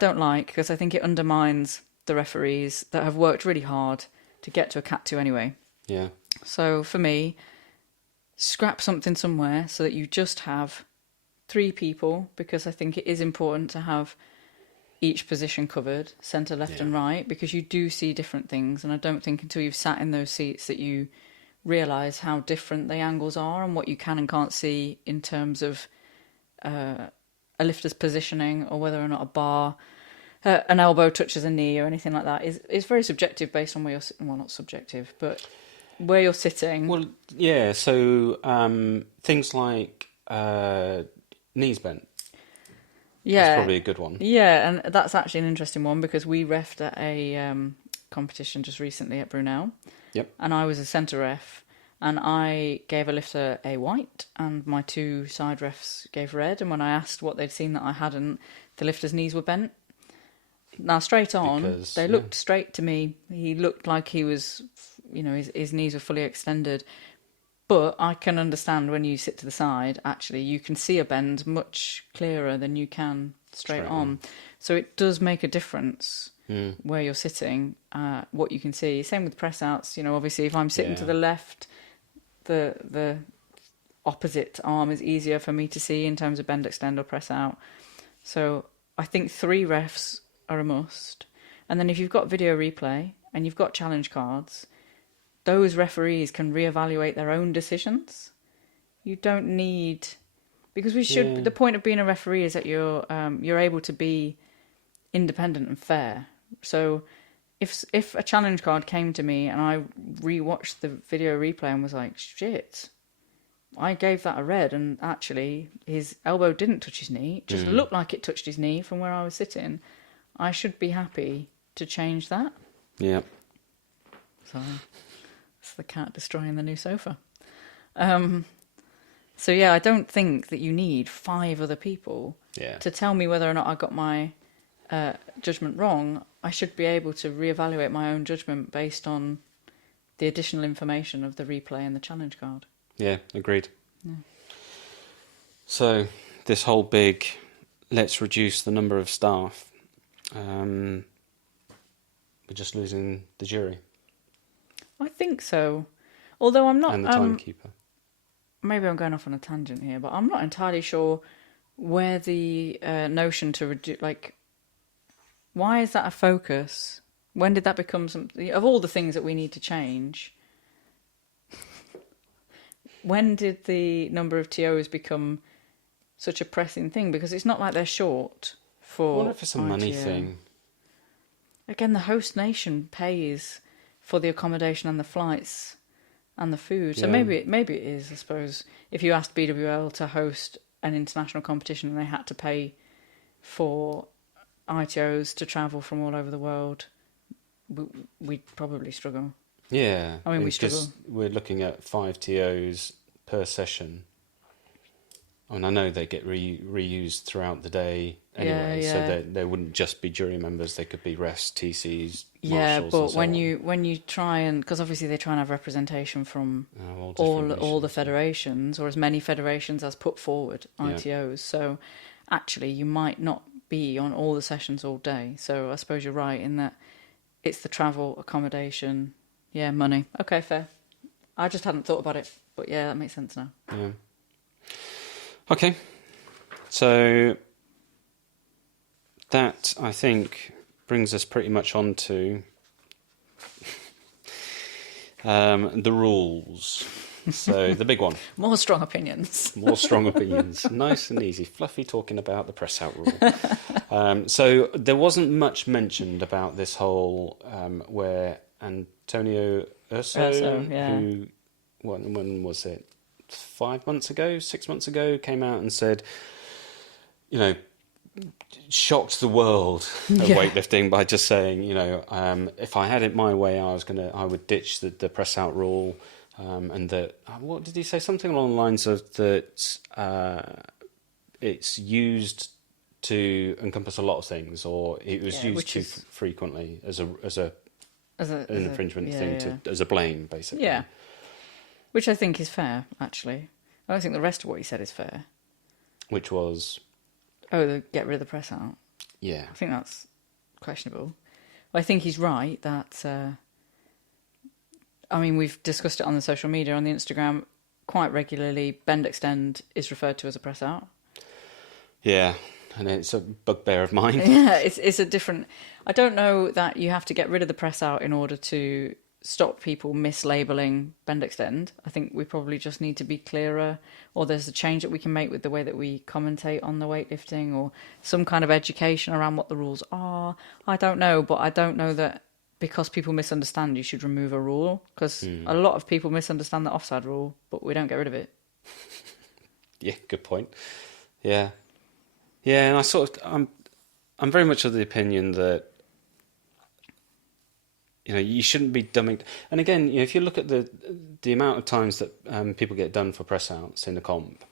don't like because I think it undermines the referees that have worked really hard to get to a Cat 2 anyway. Yeah. So for me, scrap something somewhere so that you just have 3 people, because I think it is important to have each position covered, centre, left and right, because you do see different things. And I don't think until you've sat in those seats that you realise how different the angles are and what you can and can't see in terms of a lifter's positioning, or whether or not a bar, an elbow touches a knee or anything like that. Is very subjective based on where you're sitting. Well, not subjective, but where you're sitting. Well, yeah, so things like knees bent. Yeah, that's probably a good one. Yeah, and that's actually an interesting one, because we refed at a competition just recently at Brunel. Yep. And I was a centre ref, and I gave a lifter a white, and my two side refs gave red. And when I asked what they'd seen that I hadn't, the lifter's knees were bent. Now, straight on, they looked straight to me. He looked like he was, his knees were fully extended. But I can understand when you sit to the side, actually, you can see a bend much clearer than you can straight on. So it does make a difference where you're sitting, what you can see. Same with press outs. Obviously, if I'm sitting to the left, the opposite arm is easier for me to see in terms of bend, extend or press out. So I think 3 refs are a must. And then if you've got video replay and you've got challenge cards, those referees can reevaluate their own decisions. You don't need, because we should. Yeah. The point of being a referee is that you're able to be independent and fair. So, if a challenge card came to me and I rewatched the video replay and was like, shit, I gave that a red, and actually his elbow didn't touch his knee, it just looked like it touched his knee from where I was sitting, I should be happy to change that. Yeah. So. The cat destroying the new sofa. So yeah, I don't think that you need 5 other people to tell me whether or not I got my judgment wrong. I should be able to reevaluate my own judgment based on the additional information of the replay and the challenge card. Yeah, agreed. Yeah. So this whole big, let's reduce the number of staff. We're just losing the jury. I think so. Although I'm not... And the timekeeper. Maybe I'm going off on a tangent here, but I'm not entirely sure where the notion to reduce... why is that a focus? When did that become something... Of all the things that we need to change, when did the number of TOs become such a pressing thing? Because it's not like they're short for... What if it's a money thing? Again, the host nation pays for the accommodation and the flights and the food. So maybe it is, I suppose, if you asked BWL to host an international competition and they had to pay for ITOs to travel from all over the world, we'd probably struggle. Yeah. I mean, we struggle. We're looking at 5 TOs per session. I mean, I know they get reused throughout the day anyway, so they wouldn't just be jury members. They could be refs, TCs, marshals. Yeah, but and so when you try and, because obviously they try and have representation from all the federations, or as many federations as put forward, ITOs. So actually, you might not be on all the sessions all day. So I suppose you're right in that it's the travel, accommodation, money. Okay, fair. I just hadn't thought about it, but yeah, that makes sense now. Yeah. Okay, so that, I think, brings us pretty much on to the rules. So the big one. More strong opinions. More strong opinions. Nice and easy. Fluffy talking about the press out rule. So there wasn't much mentioned about this whole where Antonio Urso, who, when was it? 5 months ago, 6 months ago, came out and said, shocked the world of weightlifting by just saying, if I had it my way, I would ditch the press out rule, and that, what did he say? Something along the lines of that it's used to encompass a lot of things, or it was used too frequently as an infringement thing, as a blame, basically. Yeah. Which I think is fair, actually. I don't think the rest of what he said is fair. Which was? Get rid of the press out. Yeah. I think that's questionable. I think he's right that... we've discussed it on the social media, on the Instagram, quite regularly. Bend extend is referred to as a press out. Yeah. and it's a bugbear of mine. Yeah, it's a different. I don't know that you have to get rid of the press out in order to stop people mislabeling bend extend. I think we probably just need to be clearer, or there's a change that we can make with the way that we commentate on the weightlifting, or some kind of education around what the rules are. I don't know, but I don't know that because people misunderstand you should remove a rule, because a lot of people misunderstand the offside rule, but we don't get rid of it. Yeah, good point. Yeah, and I'm very much of the opinion that, you know, you shouldn't be dumbing. And again, you know, if you look at the amount of times that people get done for press outs in the comp,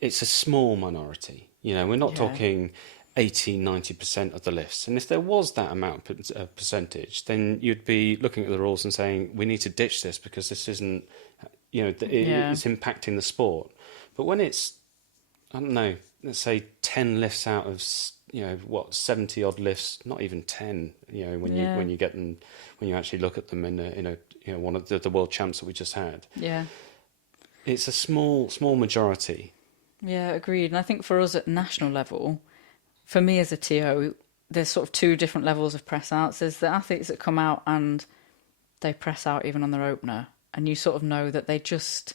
it's a small minority. You know, we're not talking 80, 90% of the lifts. And if there was that amount of percentage, then you'd be looking at the rules and saying, we need to ditch this because this isn't, you know, it's impacting the sport. But when it's, I don't know, let's say 10 lifts out of, you know, what, 70 odd lifts, not even 10, you know, when you get them, when you actually look at them in a you know, one of the world champs that we just had. Yeah. It's a small majority. Yeah, agreed. And I think for us at national level, for me as a TO, there's sort of two different levels of press outs. There's the athletes that come out and they press out even on their opener, and you sort of know that they just,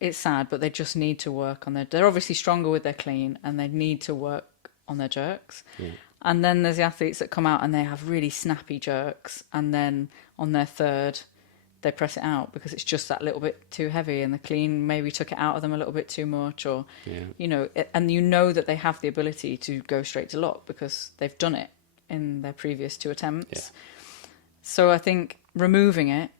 it's sad, but they just need to work on they're obviously stronger with their clean and they need to work on their jerks. Yeah. And then there's the athletes that come out and they have really snappy jerks, and then on their third they press it out because it's just that little bit too heavy, and the clean maybe took it out of them a little bit too much, or you know, and you know that they have the ability to go straight to lock because they've done it in their previous 2 attempts. So I think removing it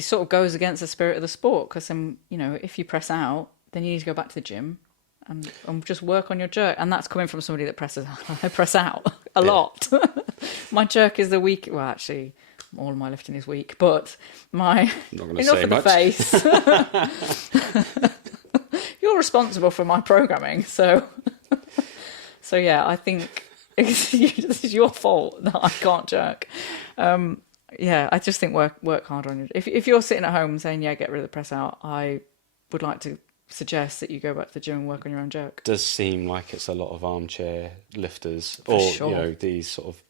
sort of goes against the spirit of the sport, because then, you know, if you press out, then you need to go back to the gym and just work on your jerk. And that's coming from somebody that presses out. I press out a lot. My jerk is the weak. Well, actually, all of my lifting is weak, but my enough of the face. You're responsible for my programming, so yeah, I think this is your fault that I can't jerk. I just think work harder on it. If you're sitting at home saying, yeah, get rid of the press out, I would like to suggest that you go back to the gym and work on your own jerk. It does seem like it's a lot of armchair lifters, you know, these sort of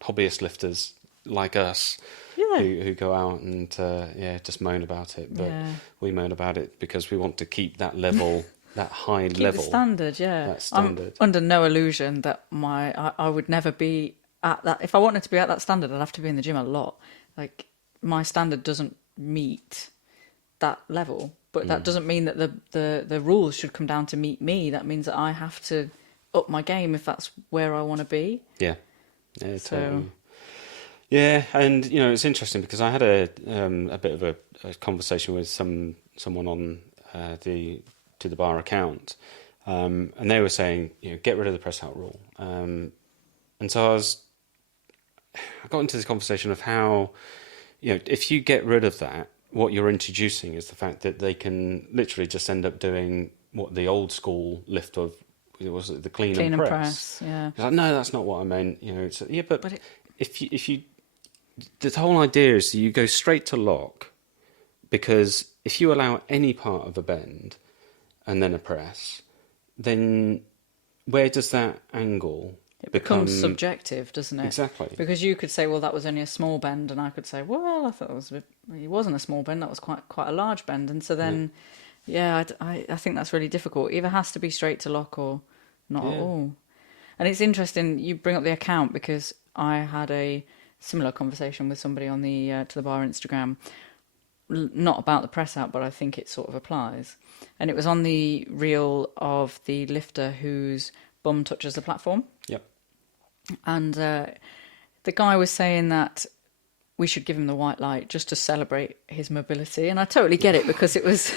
hobbyist lifters like us who go out and just moan about it. But we moan about it because we want to keep that level, that high keep level. The standard, That standard. I'm under no illusion that I would never be at that. If I wanted to be at that standard, I'd have to be in the gym a lot. Like, my standard doesn't meet that level, but that doesn't mean that the rules should come down to meet me. That means that I have to up my game if that's where I want to be. Yeah, totally. Yeah, and you know, it's interesting because I had a bit of a conversation with someone on the To The Bar account, and they were saying, you know, get rid of the press out rule, and so I got into this conversation of how, you know, if you get rid of that, what you're introducing is the fact that they can literally just end up doing what the old school lift of, was it the clean and press? Yeah. Like, no, that's not what I meant. You know, it's but if you, the whole idea is that you go straight to lock, because if you allow any part of a bend and then a press, then where does that angle? It becomes subjective, doesn't it? Exactly. Because you could say, well, that was only a small bend, and I could say, well, I thought it wasn't a small bend, that was quite a large bend. And so then, I think that's really difficult. Either has to be straight to lock or not at all. And it's interesting you bring up the account, because I had a similar conversation with somebody on the To The Bar Instagram, not about the press out, but I think it sort of applies. And it was on the reel of the lifter whose bum touches the platform. Yep. And the guy was saying that we should give him the white light just to celebrate his mobility. And I totally get it, because it was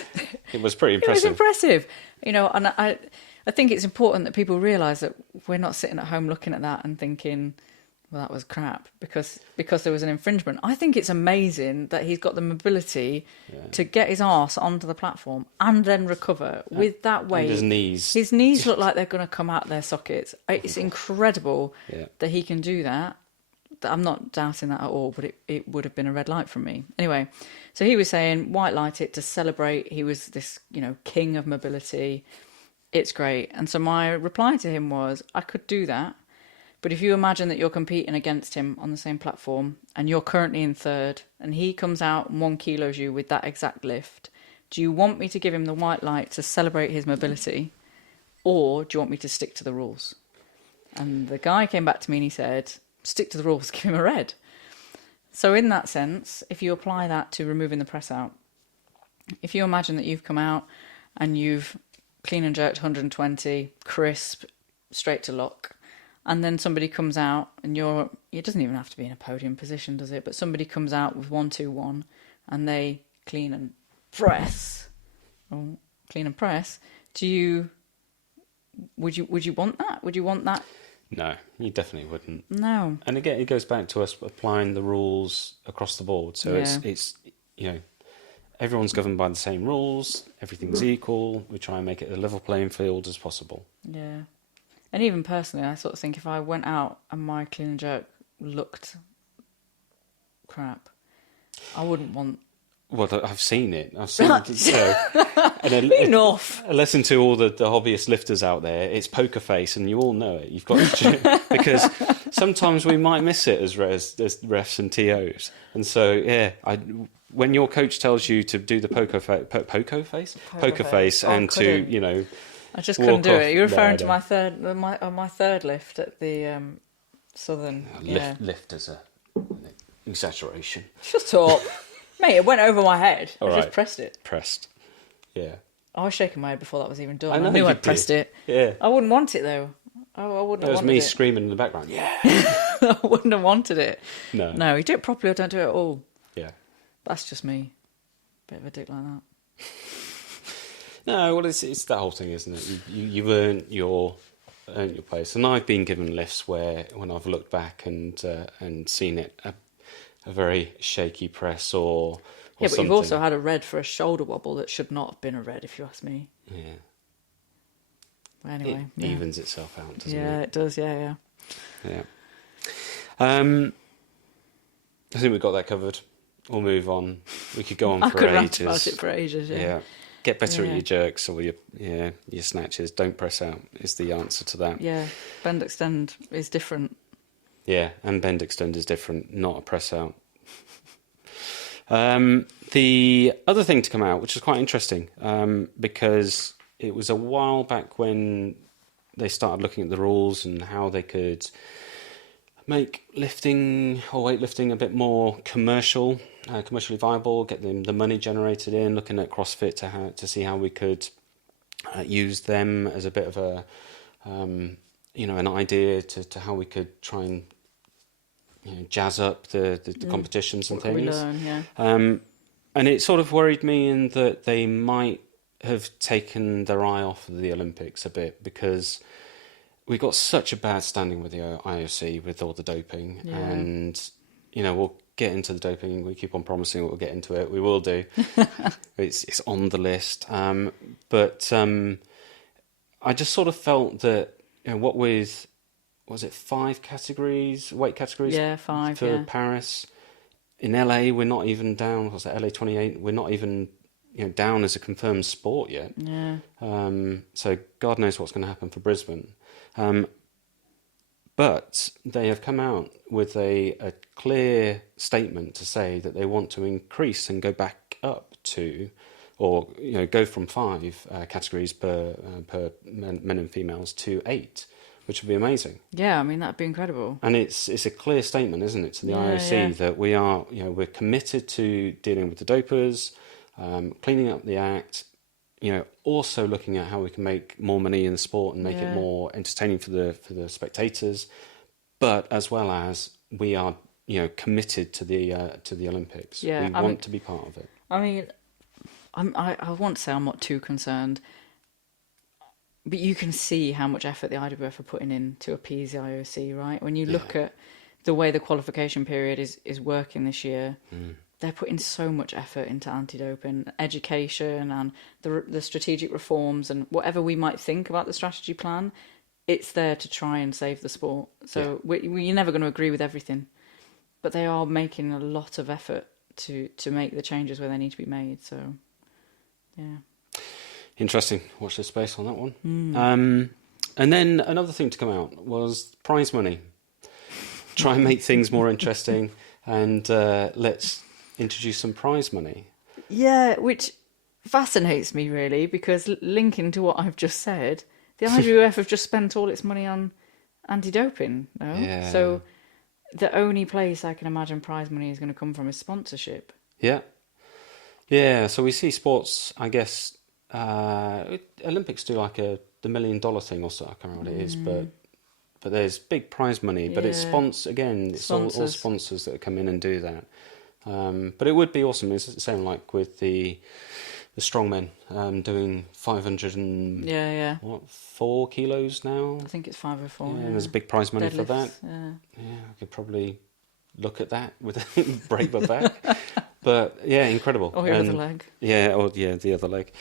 pretty impressive. It was impressive. You know, and I think it's important that people realise that we're not sitting at home looking at that and thinking, well, that was crap because there was an infringement. I think it's amazing that he's got the mobility to get his arse onto the platform and then recover with that weight. And his knees. His knees look like they're going to come out their sockets. It's incredible that he can do that. I'm not doubting that at all, but it would have been a red light from me. Anyway, so he was saying white light it to celebrate. He was this, king of mobility. It's great. And so my reply to him was, I could do that. But if you imagine that you're competing against him on the same platform and you're currently in third and he comes out and 1 kilos you with that exact lift, do you want me to give him the white light to celebrate his mobility, or do you want me to stick to the rules? And the guy came back to me and he said, stick to the rules, give him a red. So in that sense, if you apply that to removing the press out, if you imagine that you've come out and you've clean and jerked 120, crisp, straight to lock, and then somebody comes out and it doesn't even have to be in a podium position, does it? But somebody comes out with 121 and they clean and press, would you want that? Would you want that? No, you definitely wouldn't. No. And again, it goes back to us applying the rules across the board. So it's everyone's governed by the same rules. Everything's equal. We try and make it a level playing field as possible. Yeah. And even personally, I sort of think if I went out and my clean and jerk looked crap, I wouldn't want... Well, I've seen it. And Enough. I listen to all the hobbyist lifters out there. It's poker face, and you all know it. You've got to because sometimes we might miss it as refs and TOs. And so, when your coach tells you to do the poker face, and to I just couldn't do it. You're referring to no. my third lift at the Southern. Lift as a exaggeration. Shut up. Mate, it went over my head. I just pressed it. Pressed. Yeah. I was shaking my head before that was even done. I knew I'd pressed it. Yeah. I wouldn't want it though. I wouldn't have wanted it. It was me screaming in the background. Yeah. I wouldn't have wanted it. No. No, you do it properly or don't do it at all. Yeah. That's just me. Bit of a dick like that. No, well, it's that whole thing, isn't it? You've earned your place. And I've been given lifts where, when I've looked back and seen it, a very shaky press or but something. you've also had a red for a shoulder wobble that should not have been a red, if you ask me. Yeah. Well, anyway, it evens itself out, doesn't it? Yeah, it does. Yeah. I think we've got that covered. We'll move on. We could go on for could ages. rant about it for ages. Yeah. Get better at your jerks or your snatches. Don't press out is the answer to that. Yeah. Bend extend is different. Yeah, and bend extend is different, not a press out. The other thing to come out, which is quite interesting, because it was a while back when they started looking at the rules and how they could make lifting or weightlifting a bit more commercially viable, get the money generated in, looking at CrossFit to see how we could use them as a bit of a an idea to how we could try and jazz up the competitions and things. We learn, yeah. And it sort of worried me in that they might have taken their eye off of the Olympics a bit, because we got such a bad standing with the IOC with all the doping, and we'll get into the doping. We keep on promising we'll get into it. We will do. It's on the list. But I just sort of felt that what with, was it 5 categories, weight categories? Yeah, 5 for Paris. In LA, we're not even down. Was it LA 28? We're not even down as a confirmed sport yet. Yeah. So God knows what's going to happen for Brisbane. But they have come out with a clear statement to say that they want to increase and go back up to, or go from 5 categories per men and females to 8, which would be amazing. Yeah, I mean that'd be incredible. And it's a clear statement, isn't it, to the IOC that we are we're committed to dealing with the dopers, cleaning up the act. Also looking at how we can make more money in the sport and make it more entertaining for the spectators, but as well as we are, committed to the Olympics. Yeah, we want to be part of it. I mean, I want to say I'm not too concerned, but you can see how much effort the IWF are putting in to appease the IOC, right? When you look at the way the qualification period is working this year. They're putting so much effort into anti-doping, education, and the strategic reforms, and whatever we might think about the strategy plan, it's there to try and save the sport. So you're never going to agree with everything. but they are making a lot of effort to make the changes where they need to be made. So, yeah. Interesting. Watch this space on that one. And then another thing to come out was prize money. Try and make things more interesting, and let's introduce some prize money. Yeah, which fascinates me really, because linking to what I've just said, the IWF have just spent all its money on anti-doping, no? Yeah. So the only place I can imagine prize money is going to come from is sponsorship. Yeah. Yeah, so we see sports, I guess, Olympics do like the $1 million thing or so, I can't remember what it is, but there's big prize money, but it's it's all sponsors that come in and do that. But it would be awesome. It's the same like with the strongmen doing 500 and 4 kilos now. I think it's 504. Yeah, and there's a big prize money for that. Yeah, I could probably look at that with break my back. But yeah, incredible. Or your other leg. Yeah, the other leg.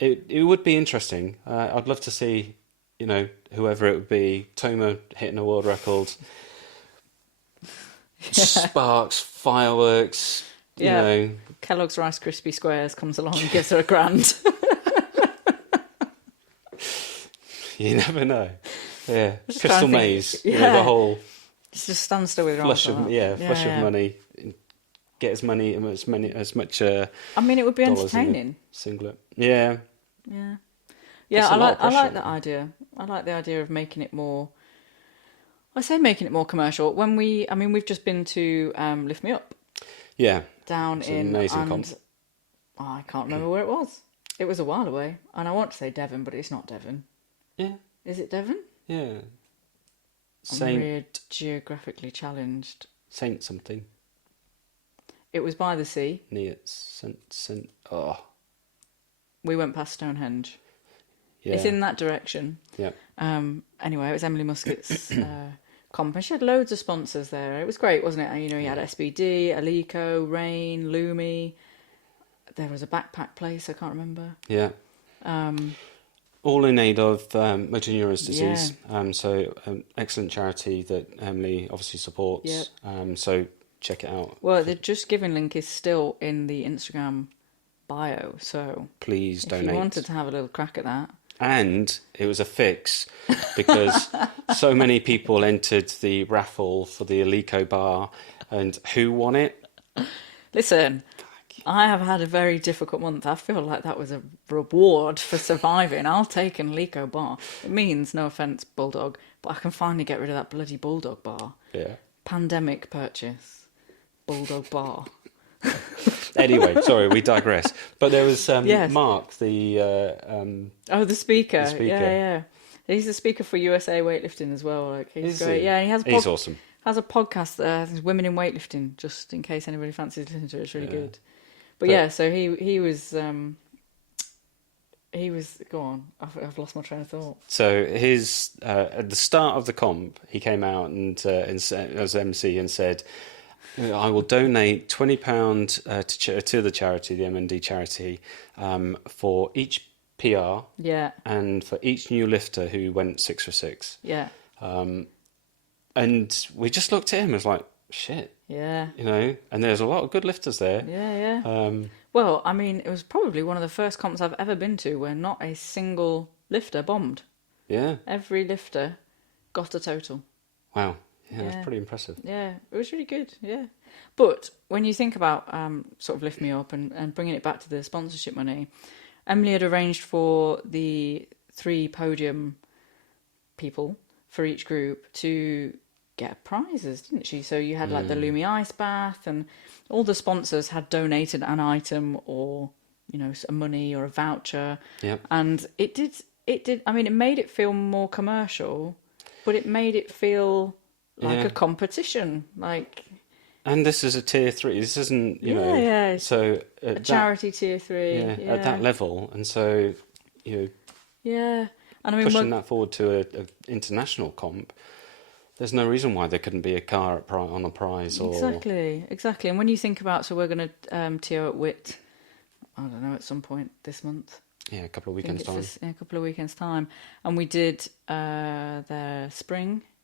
It would be interesting. I'd love to see, whoever it would be, Toma hitting a world record. Sparks, fireworks, you know. Kellogg's Rice Krispie Squares comes along and gives her a grand. You never know. Yeah, Crystal Maze, the whole... Just stand still with your flush arms of flush of money. Get as much. I mean, it would be entertaining. Singlet. Yeah. Yeah. Yeah, I like that idea. I like the idea of making it more... I say making it more commercial. We've just been to Lift Me Up. Yeah. Down it's in... an amazing comp. I can't remember where it was. It was a while away. And I want to say Devon, but it's not Devon. Yeah. Is it Devon? Yeah. I'm weird, geographically challenged. Saint something. It was by the sea. Near Saint. Oh. We went past Stonehenge. Yeah. It's in that direction. Yeah. Anyway, it was Emily Muscat's comp, and she had loads of sponsors there. It was great, wasn't it? You had SBD, Alico, Rain, Lumi. There was a backpack place, I can't remember. Yeah. All in aid of motor neurons disease. So excellent charity that Emily obviously supports. Yep. So check it out. Well, the Just Giving link is still in the Instagram bio, so please donate. If you wanted to have a little crack at that. And it was a fix because so many people entered the raffle for the Alico bar, and who won it? Listen, I have had a very difficult month. I feel like that was a reward for surviving. I'll take an Alico bar. It means, no offence, Bulldog, but I can finally get rid of that bloody Bulldog bar. Yeah. Pandemic purchase. Bulldog bar. Anyway, sorry, we digress. But there was Mark, the speaker. The speaker. Yeah. He's the speaker for USA weightlifting as well. Like he's great. He? Yeah, and he has he's awesome. Has a podcast that has women in weightlifting, just in case anybody fancies listening to it. It's really good. But so he was go on. I've lost my train of thought. So his at the start of the comp, he came out and as MC and said, I will donate £20 to the charity, the MND charity, for each PR. Yeah. And for each new lifter who went 6 for 6. Yeah. And we just looked at him as like, shit. Yeah. And there's a lot of good lifters there. Yeah. Well, I mean, it was probably one of the first comps I've ever been to where not a single lifter bombed. Yeah. Every lifter got a total. Wow. Yeah, that's pretty impressive. Yeah, it was really good, yeah. But when you think about sort of Lift Me Up and bringing it back to the sponsorship money, Emily had arranged for the 3 podium people for each group to get prizes, didn't she? So you had like the Lumi Ice Bath, and all the sponsors had donated an item or, some money or a voucher. Yep. And it did, I mean, it made it feel more commercial, but it made it feel... like a competition, and this is a tier 3. This isn't, so a charity tier 3. At that level, and so and I mean pushing that forward to a international comp. There's no reason why there couldn't be a car on a prize. Or exactly. And when you think about, so we're going to TO at WIT, I don't know, at some point this month. Yeah, a couple of weekends time. A couple of weekends time, and we did their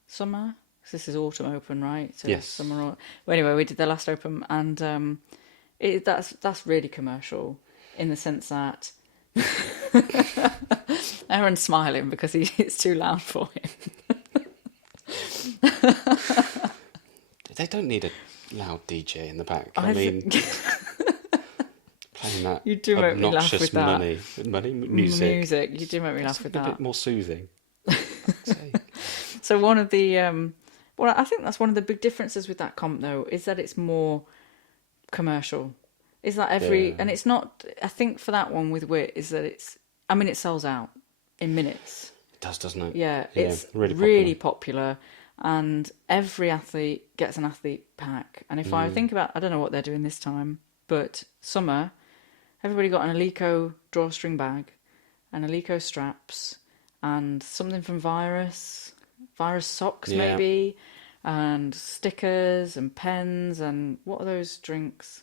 summer 'cause this is autumn open, right? So Yes. summer. Well, anyway, we did the last open, and that's really commercial in the sense that Aaron's smiling because it's too loud for him. They don't need a loud DJ in the back. I I mean, think- playing that You do make me laugh obnoxious with that. music. You do make me laugh with A that. bit more soothing. So one of the well, I think that's one of the big differences with that comp though, is that it's more commercial. Is that Yeah. and it's not. I think for that one with Wit is that it sells out in minutes. It does, doesn't it? Yeah, it's really popular, and every athlete gets an athlete pack. And if I think about, I don't know what they're doing this time, but summer, everybody got an Alico drawstring bag, and Alico straps, and something from Virus socks Yeah. maybe, and stickers and pens, and what are those drinks?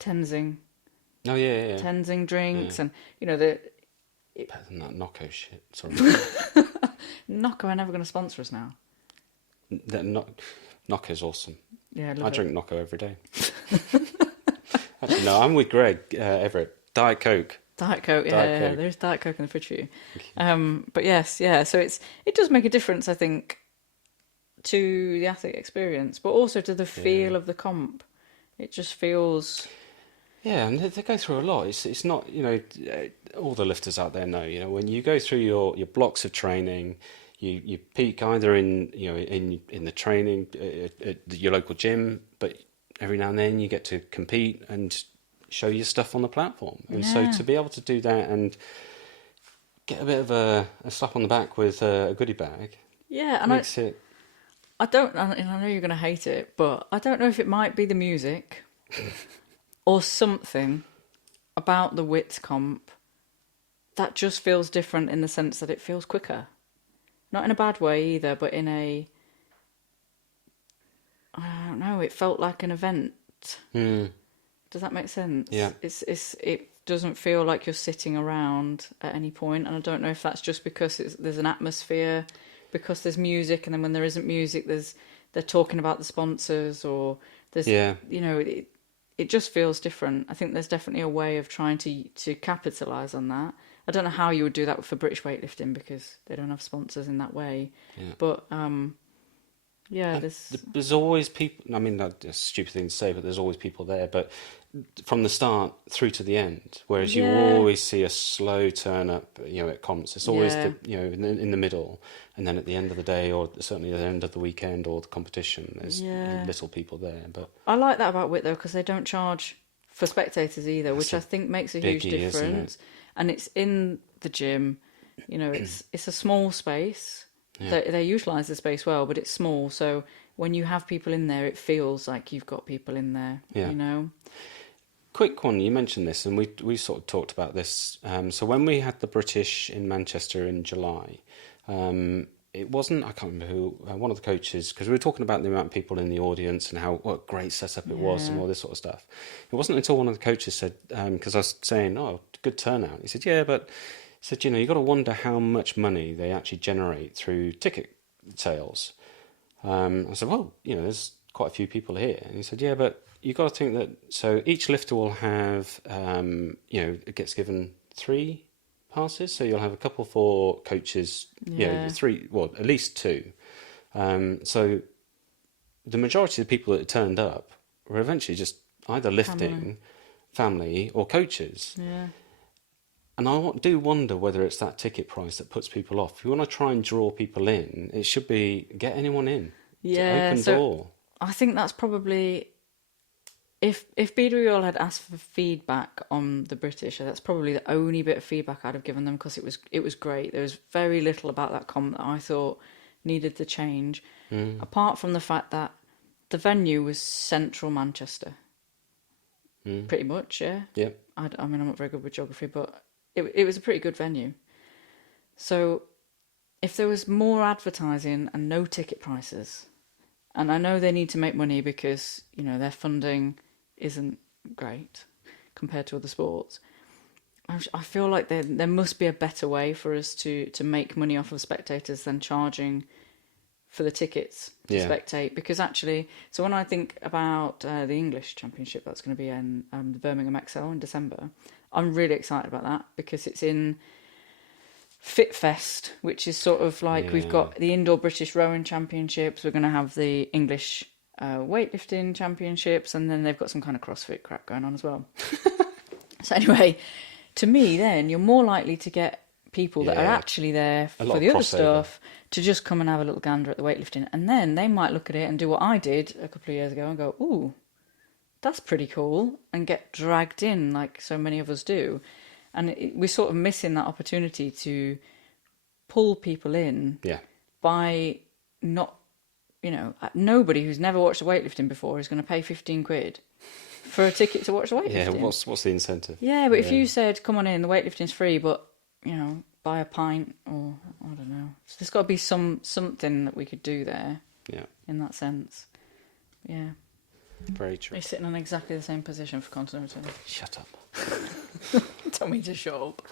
Tenzing. Oh yeah. Tenzing drinks, Yeah. and the Better than that Nocco shit. Sorry. Nocco are never going to sponsor us now. Nocco's awesome. Yeah, I drink Nocco every day. Actually, no, I'm with Greg Everett. Diet Coke. Diet Coke, Diet Coke. there's Diet Coke in the fridge for you. But yes, so it does make a difference, I think, to the athlete experience, but also to the feel of the comp. It just feels... Yeah, and they go through a lot. It's not, all the lifters out there know, when you go through your blocks of training, you peak either in the training at your local gym, but every now and then you get to compete and show your stuff on the platform. And so to be able to do that and get a bit of a slap on the back with a goodie bag, Yeah, and makes it... I know you're going to hate it, but I don't know if it might be the music or something about the Wits comp that just feels different in the sense that it feels quicker. Not in a bad way either, but in a... I don't know, it felt like an event. Does that make sense? Yeah. It doesn't feel like you're sitting around at any point, and I don't know if that's just because there's an atmosphere, because there's music, and then when there isn't music, they're talking about the sponsors, or there's it just feels different. I think there's definitely a way of trying to capitalise on that. I don't know how you would do that for British weightlifting because they don't have sponsors in that way. Yeah. But there's always people. I mean, that's a stupid thing to say, but there's always people there. But from the start through to the end, whereas you always see a slow turn up, at comps. It's always in the middle, and then at the end of the day, or certainly at the end of the weekend or the competition, there's little people there. But I like that about WIT though, because they don't charge for spectators either, which I think makes a huge biggie, isn't difference. it? And it's in the gym, it's a small space. Yeah. They utilise the space well, but it's small. So when you have people in there, it feels like you've got people in there. Yeah. Quick one, you mentioned this, and we sort of talked about this. So when we had the British in Manchester in July, it wasn't, I can't remember who, one of the coaches, because we were talking about the amount of people in the audience and what a great setup it was and all this sort of stuff. It wasn't until one of the coaches said, because I was saying, good turnout. He said, yeah, but he said, you've got to wonder how much money they actually generate through ticket sales. I said, well, there's quite a few people here. And he said, yeah, but you've got to think that, so each lifter will have, it gets given 3 passes. So you'll have a couple for coaches, 3, at least 2. So the majority of the people that turned up were eventually just either lifting, family or coaches. Yeah. And I do wonder whether it's that ticket price that puts people off. If you want to try and draw people in, it should be get anyone in. Yeah. Open door. I think that's probably... If BWL had asked for feedback on the British, that's probably the only bit of feedback I'd have given them, because it was great. There was very little about that comp that I thought needed to change, apart from the fact that the venue was central Manchester. Pretty much, yeah. Yeah. I mean, I'm not very good with geography, but it was a pretty good venue. So if there was more advertising and no ticket prices, and I know they need to make money because, their funding isn't great compared to other sports, I feel like there must be a better way for us to make money off of spectators than charging for the tickets to spectate, because actually, so when I think about the English Championship that's going to be in the Birmingham XL in December, I'm really excited about that because it's in FitFest, which is sort of like we've got the Indoor British Rowing Championships, we're going to have the English weightlifting championships, and then they've got some kind of CrossFit crap going on as well. So anyway, to me, then you're more likely to get people that are actually there for the other stuff to just come and have a little gander at the weightlifting, and then they might look at it and do what I did a couple of years ago and go, ooh, that's pretty cool, and get dragged in like so many of us do. And we're sort of missing that opportunity to pull people in by not, nobody who's never watched a weightlifting before is going to pay 15 quid for a ticket to watch the weightlifting. Yeah, what's the incentive? Yeah, but if you said, come on in, the weightlifting's free, but, buy a pint, or I don't know. So there's got to be something that we could do there. Yeah. In that sense. Yeah. Very true. You're sitting in exactly the same position for continuity. Shut up. Tell me to shut up.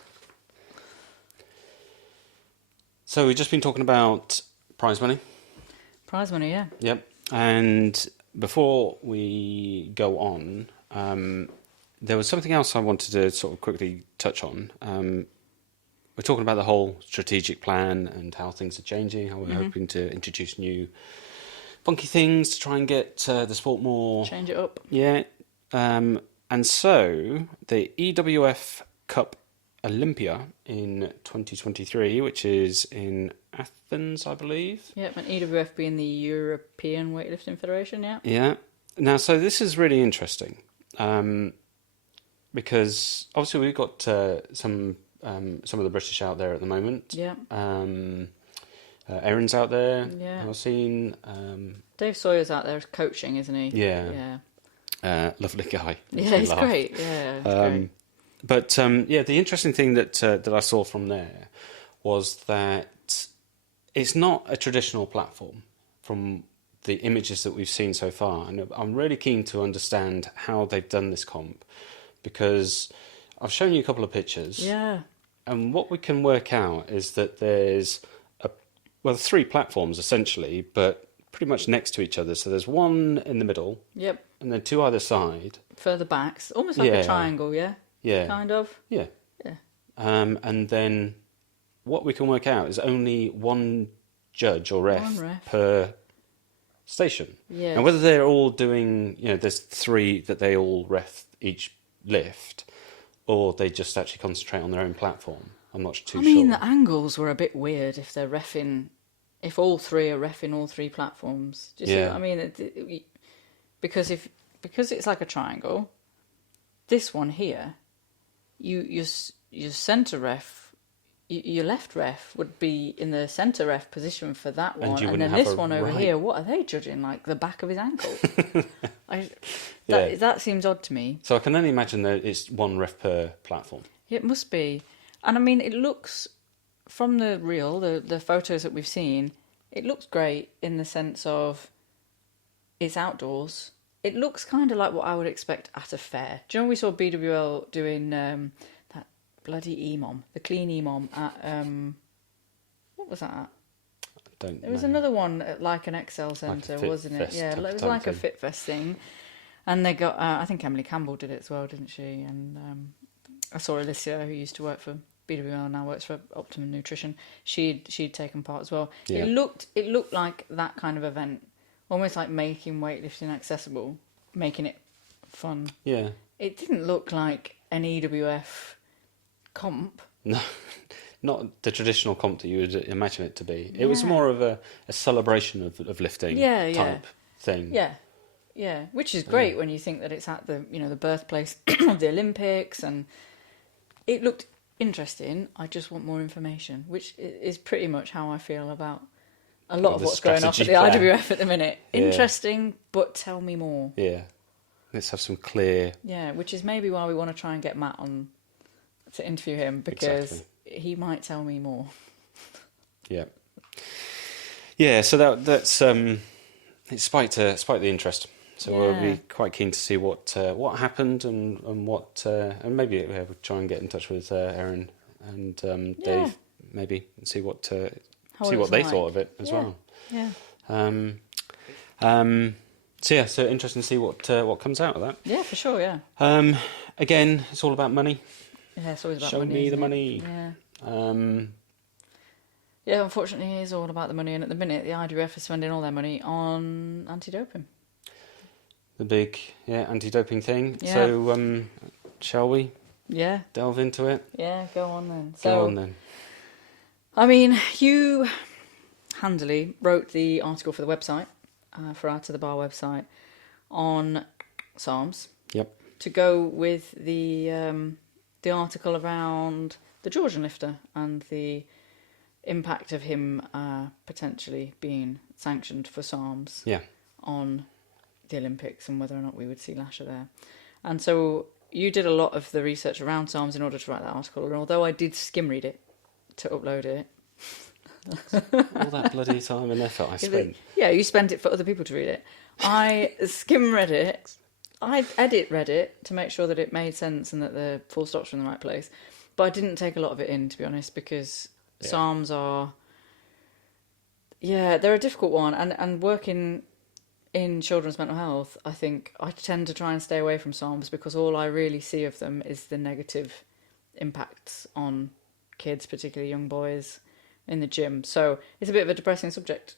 So we've just been talking about prize money. Prize money, yeah. Yep. And before we go on, there was something else I wanted to sort of quickly touch on. We're talking about the whole strategic plan and how things are changing, how we're hoping to introduce new funky things to try and get the sport more... Change it up. Yeah. And so the EWF Cup Olympia in 2023, which is in Athens, I believe. Yep, and EWF being the European Weightlifting Federation, yeah. Yeah. Now, so this is really interesting because obviously we've got some of the British out there at the moment. Yeah. Aaron's out there. Yeah. I've seen. Dave Sawyer's out there coaching, isn't he? Yeah. Yeah. Lovely guy. Yeah, he's great. Yeah, great. But the interesting thing that I saw from there was that it's not a traditional platform from the images that we've seen so far, and I'm really keen to understand how they've done this comp, because I've shown you a couple of pictures. Yeah. And what we can work out is that there's three platforms essentially, but pretty much next to each other. So there's one in the middle. Yep. And then two either side. Further back, almost like a triangle, yeah? Yeah. Kind of? Yeah. Yeah. And then what we can work out is only one judge or ref per station. Yeah. And whether they're all doing, there's three that they all ref each lift, or they just actually concentrate on their own platform. I'm not too sure. I mean, the angles were a bit weird if they're reffing, if all three are reffing all three platforms. Do you see what I mean? Because it's like a triangle, this one here, your centre ref, your left ref would be in the centre ref position for that one, and then this one over here, what are they judging? Like the back of his ankle? That seems odd to me. So I can only imagine that it's one ref per platform. It must be. And I mean, it looks, from the reel, the photos that we've seen, it looks great in the sense of it's outdoors. It looks kind of like what I would expect at a fair. Do you know when we saw BWL doing that bloody EMOM, the clean EMOM at, what was that at? There was another one at like an XL centre, wasn't it? Yeah, it was like a FitFest thing. And they got, I think Emily Campbell did it as well, didn't she? And I saw Alicia, who used to work for BWL and now works for Optimum Nutrition. She'd taken part as well. Yeah. It looked like that kind of event, almost like making weightlifting accessible, making it fun. Yeah. It didn't look like an EWF comp. No, not the traditional comp that you would imagine it to be. It was more of a celebration of lifting type thing. Yeah. Yeah, which is great when you think that it's at the the birthplace of the Olympics, and it looked interesting. I just want more information, which is pretty much how I feel about a lot of what's going on at the IWF at the minute. Yeah. Interesting, but tell me more. Yeah, let's have some clear... Yeah, which is maybe why we want to try and get Matt on to interview him, because he might tell me more. Yeah. Yeah, so that's... It spiked the interest. So we'll be quite keen to see what happened and what and maybe we'll try and get in touch with Aaron and Dave maybe and see what they thought of it as well. Yeah. So interesting to see what comes out of that. Yeah, for sure. Yeah. Again, it's all about money. Yeah, it's always about Show money. me the isn't it? money. Yeah. Yeah, unfortunately, it is all about the money, and at the minute, the IWF is spending all their money on anti-doping. The big anti-doping thing. Yeah. So shall we Yeah. delve into it? Yeah. Go on then. Go on then. I mean, you handily wrote the article for the website, for our To The Bar website, on SARMS. Yep. To go with the article around the Georgian lifter and the impact of him potentially being sanctioned for SARMS on the Olympics and whether or not we would see Lasher there. And so you did a lot of the research around SARMS in order to write that article, and although I did skim read it to upload it, all that bloody time and effort I spent. Yeah, you spent it for other people to read it. I skim read it. I read it to make sure that it made sense and that the full stops were in the right place. But I didn't take a lot of it in, to be honest, because SARMS are... Yeah, they're a difficult one. And working in children's mental health, I think I tend to try and stay away from SARMS because all I really see of them is the negative impacts on kids, particularly young boys, in the gym. So it's a bit of a depressing subject.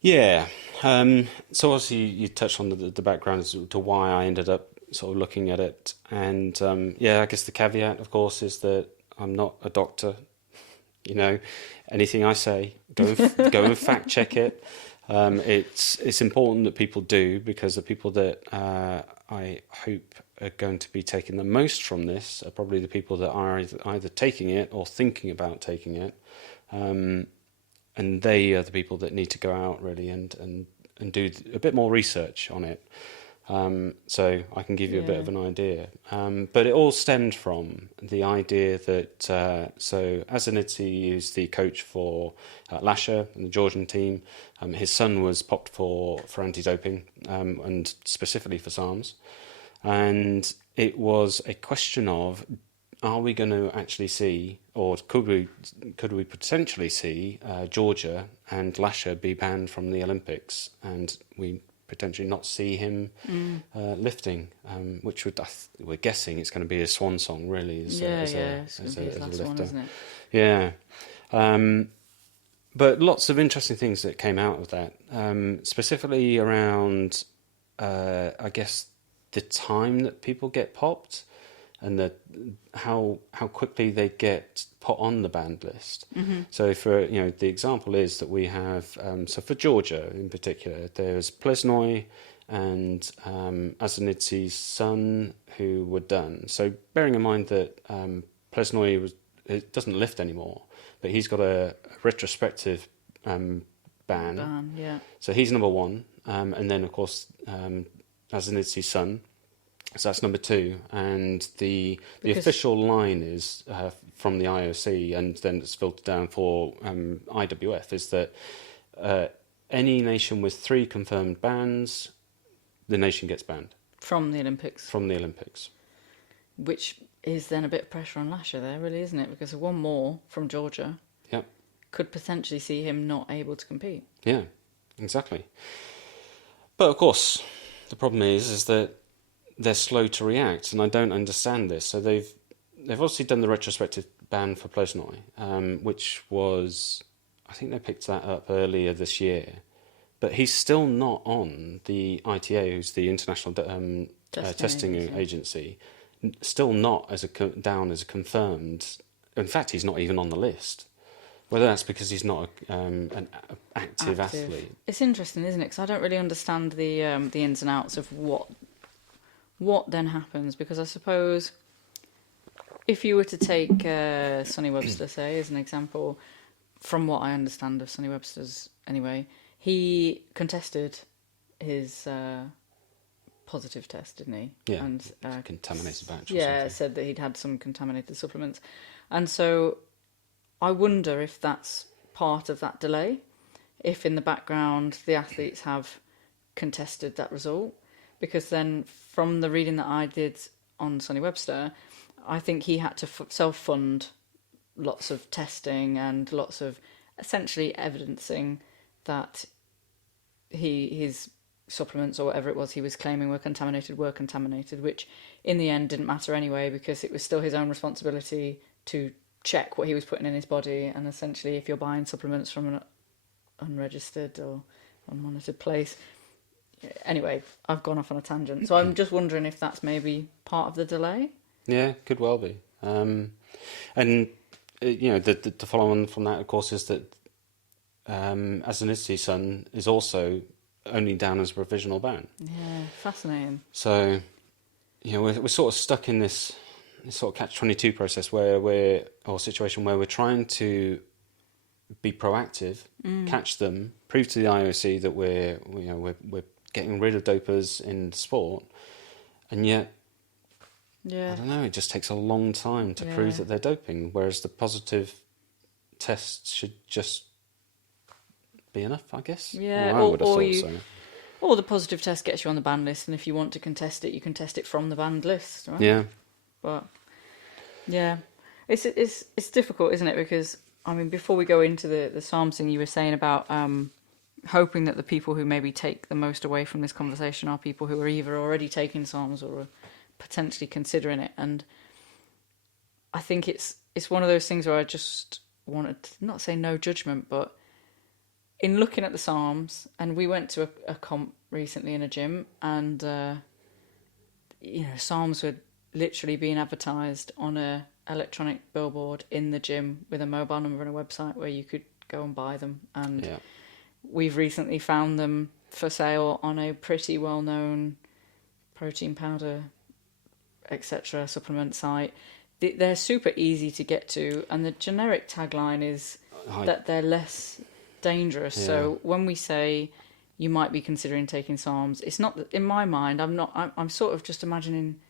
Yeah. So obviously you touched on the background as to why I ended up sort of looking at it. And I guess the caveat, of course, is that I'm not a doctor. You know, anything I say, go and fact check it. It's important that people do, because the people that I hope are going to be taking the most from this are probably the people that are either taking it or thinking about taking it. And they are the people that need to go out really and do a bit more research on it. So I can give you a bit of an idea. But it all stemmed from the idea that, so Azanidze is the coach for Lasher and the Georgian team. His son was popped for anti-doping, and specifically for SARMS. And it was a question of, are we going to actually see, or could we potentially see Georgia and Lasher be banned from the Olympics, and we potentially not see him lifting, which we're guessing it's going to be a swan song, really, as a lifter. One, isn't it? Yeah. But lots of interesting things that came out of that, specifically around, I guess, the time that people get popped, and how quickly they get put on the banned list. Mm-hmm. So for the example is that we have so for Georgia in particular, there's Plesnoy and Azanidze's son who were done. So bearing in mind that Plesnoy doesn't lift anymore, but he's got a retrospective ban. Yeah. So he's number one, and then of course Azanidze's son. So that's number two, and the official line is from the IOC, and then it's filtered down for IWF, is that any nation with 3 confirmed bans, the nation gets banned. From the Olympics. From the Olympics. Which is then a bit of pressure on Lasher there, really, isn't it? Because one more from Georgia could potentially see him not able to compete. Yeah, exactly. But of course, the problem is that they're slow to react, and I don't understand this. So they've obviously done the retrospective ban for Plesnoy, which was, I think they picked that up earlier this year, but he's still not on the ITA, who's the International Testing Agency, still not down as a confirmed. In fact, he's not even on the list. Whether that's because he's not an active athlete. It's interesting, isn't it? Because I don't really understand the ins and outs of what then happens, because I suppose if you were to take Sonny Webster, say, as an example, from what I understand of Sonny Webster's anyway, he contested his positive test, didn't he? Yeah, and contaminated batch. Yeah, said that he'd had some contaminated supplements. And so I wonder if that's part of that delay, if in the background the athletes have contested that result. Because then from the reading that I did on Sonny Webster, I think he had to self-fund lots of testing and lots of essentially evidencing that his supplements or whatever it was he was claiming were contaminated, which in the end didn't matter anyway, because it was still his own responsibility to check what he was putting in his body. And essentially, if you're buying supplements from an unregistered or unmonitored place, anyway, I've gone off on a tangent. So I'm just wondering if that's maybe part of the delay. Yeah, could well be. And the follow on from that, of course, is that Ethnicity Son is also only down as a provisional ban. Yeah, fascinating. So, we're sort of stuck in this sort of catch-22 process situation where we're trying to be proactive, catch them, prove to the IOC that we're getting rid of dopers in sport, and yet, I don't know, it just takes a long time to prove that they're doping, whereas the positive tests should just be enough, I guess. Yeah, well, I would have thought so. Or the positive test gets you on the banned list, and if you want to contest it, you can test it from the banned list, right? Yeah. But yeah, it's difficult, isn't it? Because I mean, before we go into the SARMS thing, you were saying about hoping that the people who maybe take the most away from this conversation are people who are either already taking SARMS or are potentially considering it. And I think it's one of those things where I just wanted to not say no judgment, but in looking at the SARMS, and we went to a comp recently in a gym, and SARMS were literally being advertised on a electronic billboard in the gym with a mobile number and a website where you could go and buy them. And we've recently found them for sale on a pretty well-known protein powder, etc. supplement site. They're super easy to get to, and the generic tagline is that they're less dangerous. So when we say you might be considering taking SARMS, it's not, in my mind, I'm sort of just imagining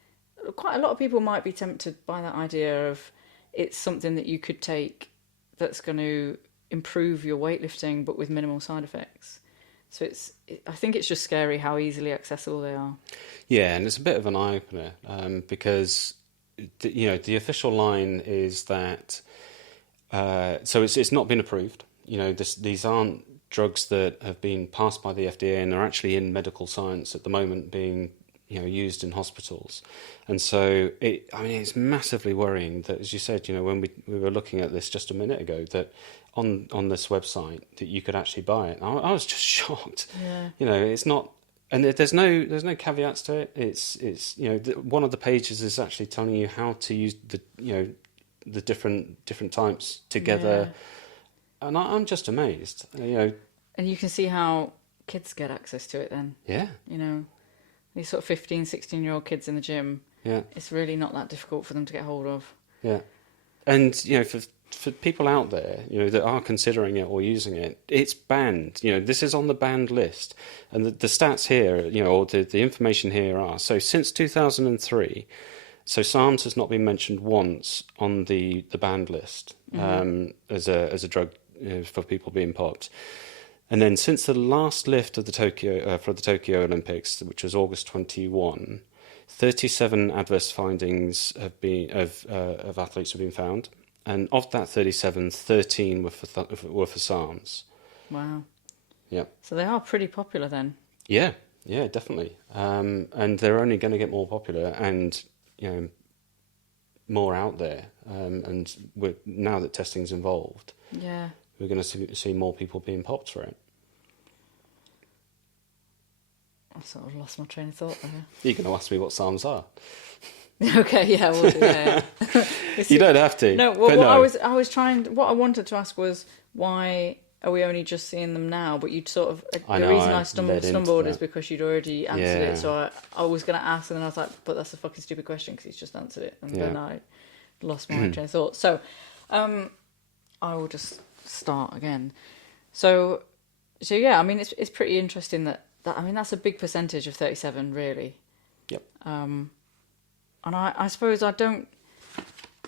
quite a lot of people might be tempted by that idea of it's something that you could take that's going to improve your weightlifting but with minimal side effects. So I think it's just scary how easily accessible they are. Yeah, and it's a bit of an eye-opener because the official line is that so it's not been approved. These aren't drugs that have been passed by the FDA and are actually in medical science at the moment being used in hospitals. And so it's massively worrying that, as you said, when we were looking at this just a minute ago, that on this website that you could actually buy it. I was just shocked. Yeah. It's not, and there's no caveats to it. It's one of the pages is actually telling you how to use the different types together. Yeah. And I'm just amazed. And you can see how kids get access to it then. Yeah. These sort of 15, 16-year-old kids in the gym. Yeah. It's really not that difficult for them to get hold of. Yeah. And, for people out there, that are considering it or using it, it's banned. This is on the banned list. And the stats here, or the information here are, so since 2003, so SARMS has not been mentioned once on the banned list as a drug for people being popped. And then since the last lift of the Tokyo Olympics, which was August 21, 37 adverse findings of athletes have been found, and of that 37, 13 were for SARMS. Wow. Yeah. So they are pretty popular then. Yeah, definitely. And they're only going to get more popular and more out there. And now that testing's involved, we're going to see more people being popped for it. I sort of lost my train of thought there. You're going to ask me what SARMS are. Okay, yeah, we'll do. Yeah. You don't have to. No, well, I was trying. What I wanted to ask was why are we only just seeing them now? But you'd sort of the reason I stumbled is because you'd already answered it. So I was going to ask, and then I was like, but that's a fucking stupid question because he's just answered it, and then I lost my train of thought. So I will just start again. So yeah, I mean, it's pretty interesting that I mean that's a big percentage of 37, really. Yep. And I suppose I don't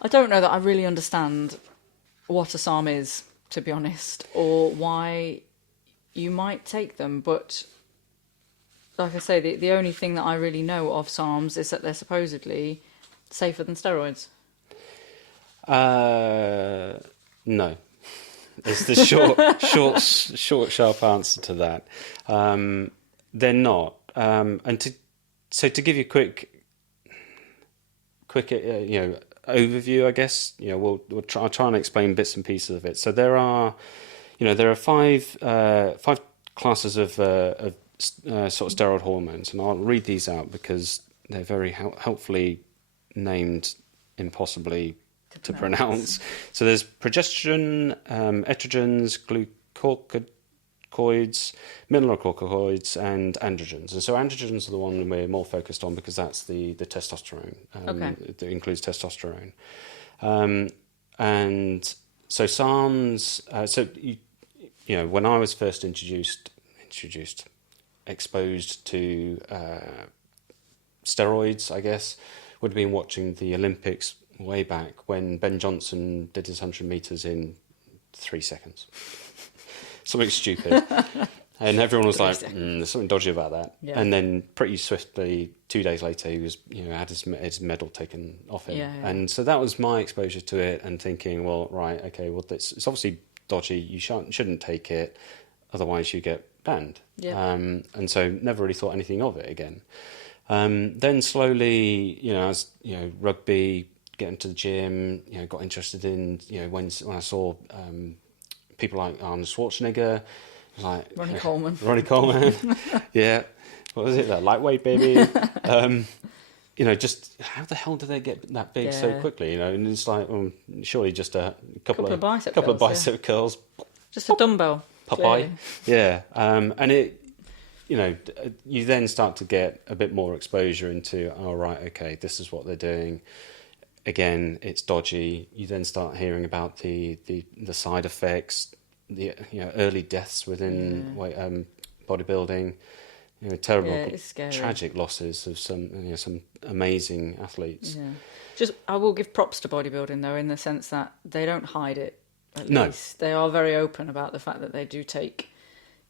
know that I really understand what a SARM is, to be honest, or why you might take them. But like I say, the only thing that I really know of SARMs is that they're supposedly safer than steroids. No. is the short, sharp answer to that. They're not. And to give you a quick overview, I guess, I'll try and explain bits and pieces of it. So there are five classes of sort of steroid hormones, and I'll read these out because they're very helpfully named impossibly to pronounce. So there's progesterone, estrogens, glucocorticoids, mineralocorticoids, and androgens. And so androgens are the one we're more focused on because that's the testosterone. That includes testosterone. And so SARMS. When I was first exposed to steroids, I guess, would have been watching the Olympics way back when Ben Johnson did his 100 metres in 3 seconds. Something stupid. And everyone was like, there's something dodgy about that. Yeah. And then pretty swiftly, 2 days later, he was, had his medal taken off him. Yeah. And so that was my exposure to it and thinking, well, right, okay, well, it's obviously dodgy. You shouldn't take it, otherwise you get banned. Yeah. And so never really thought anything of it again. Then slowly, as rugby, get into the gym, got interested in, when I saw people like Arnold Schwarzenegger, like Ronnie Coleman. Yeah. What was it? That lightweight baby. Just how the hell do they get that big so quickly? And it's like, surely just a couple of bicep curls. Just a dumbbell. Popeye. Yeah. And it, you then start to get a bit more exposure into, oh, right, okay, this is what they're doing. Again, it's dodgy. You then start hearing about the side effects, the early deaths within bodybuilding, terrible, tragic losses of some amazing athletes. Yeah. I will give props to bodybuilding though, in the sense that they don't hide it. At least they are very open about the fact that they do take,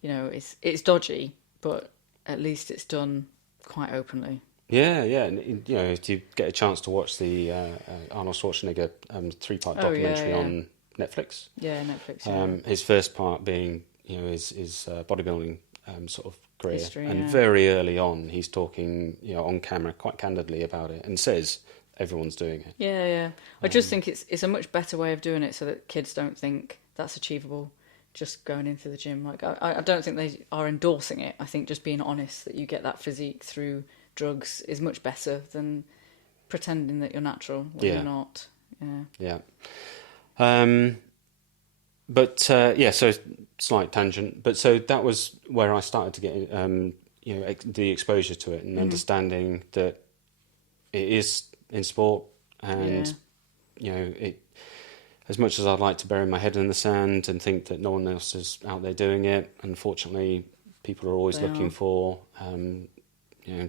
it's dodgy, but at least it's done quite openly. Yeah, and if you get a chance to watch the Arnold Schwarzenegger 3-part documentary on Netflix. Yeah, Netflix. Yeah. His first part being his bodybuilding sort of career, history, and very early on he's talking on camera quite candidly about it and says everyone's doing it. Yeah. I just think it's a much better way of doing it so that kids don't think that's achievable. Just going into the gym, like I don't think they are endorsing it. I think just being honest that you get that physique through drugs is much better than pretending that you're natural when you're not. Yeah. So slight tangent. But so that was where I started to get the exposure to it and understanding that it is in sport, and it. As much as I'd like to bury my head in the sand and think that no one else is out there doing it, unfortunately, people are always looking for,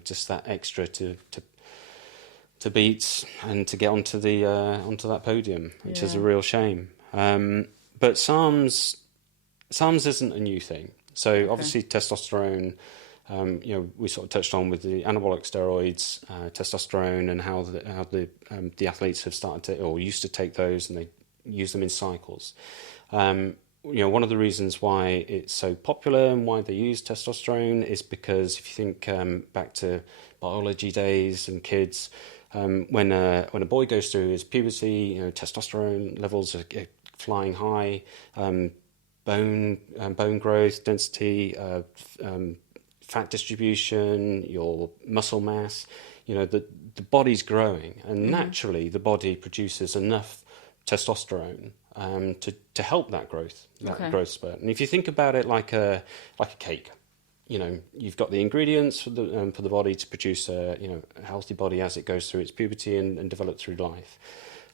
just that extra to beat and to get onto that podium, which is a real shame. But SARMS isn't a new thing. So obviously testosterone, we sort of touched on with the anabolic steroids, testosterone, and how the athletes have started to or used to take those, and they use them in cycles. One of the reasons why it's so popular and why they use testosterone is because if you think back to biology days and kids, when a boy goes through his puberty, testosterone levels are flying high, bone growth, density, fat distribution, your muscle mass, the body's growing, and naturally the body produces enough testosterone to help that growth spurt. And if you think about it like a cake, you've got the ingredients for the body to produce a healthy body as it goes through its puberty and develop through life.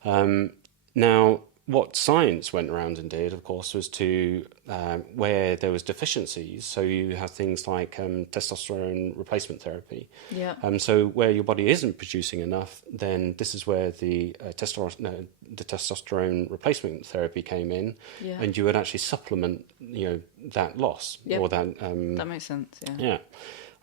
Now, what science went around and did, of course, was to where there was deficiencies. So you have things like testosterone replacement therapy. Yeah. So where your body isn't producing enough, then this is where the testosterone replacement therapy came in, and you would actually supplement, that loss or that. That makes sense. Yeah.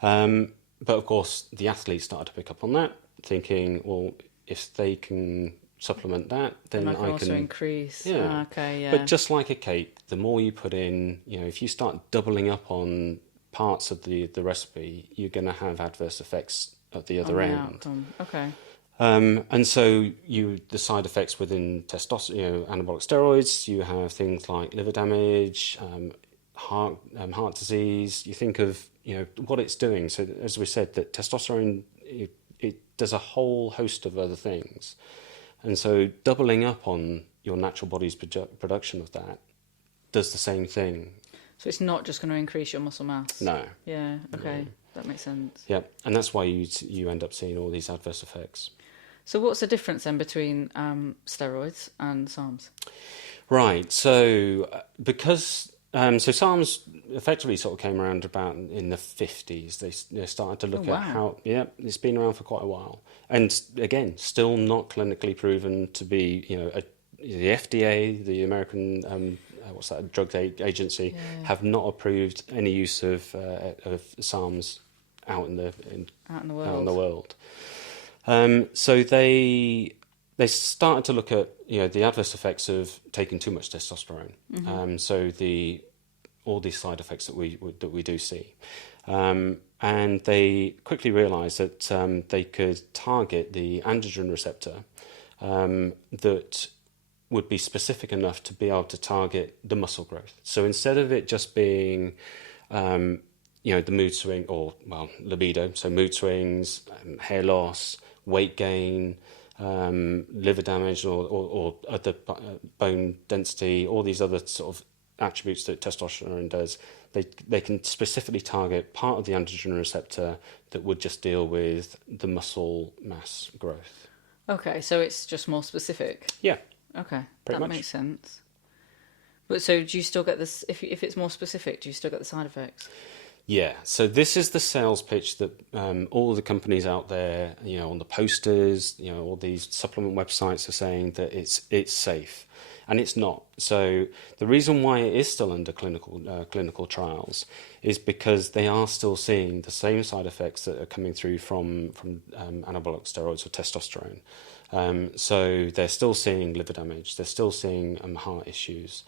But of course, the athletes started to pick up on that, thinking, well, if they can supplement that, then I can also increase. But just like a cake, the more you put in, if you start doubling up on parts of the recipe, you're going to have adverse effects at the other end. Outcome. Okay. And so the side effects within testosterone, anabolic steroids, you have things like liver damage, heart disease. You think of what it's doing. So as we said, that testosterone it does a whole host of other things, and so doubling up on your natural body's production of that does the same thing. So it's not just going to increase your muscle mass. No. Yeah. Okay. No. That makes sense. Yeah, and that's why you end up seeing all these adverse effects. So what's the difference then between steroids and SARMs? Right. So because SARMs effectively sort of came around about in the 50s. They started to look at how it's been around for quite a while, and again, still not clinically proven to be the FDA, the American drug agency, have not approved any use of SARMs out in the world. So they started to look at the adverse effects of taking too much testosterone. Mm-hmm. So all these side effects that we do see, and they quickly realised that they could target the androgen receptor that would be specific enough to be able to target the muscle growth. So instead of it just being the mood swing libido, so mood swings, hair loss, weight gain, liver damage or other bone density, all these other sort of attributes that testosterone does, they can specifically target part of the androgen receptor that would just deal with the muscle mass growth. Okay, so it's just more specific. Yeah. Okay, Pretty much. Makes sense. But so do you still get this, if it's more specific, do you still get the side effects? Yeah, so this is the sales pitch that all the companies out there, on the posters, all these supplement websites are saying that it's safe, and it's not. So the reason why it is still under clinical trials is because they are still seeing the same side effects that are coming through from anabolic steroids or testosterone. So they're still seeing liver damage, they're still seeing heart issues.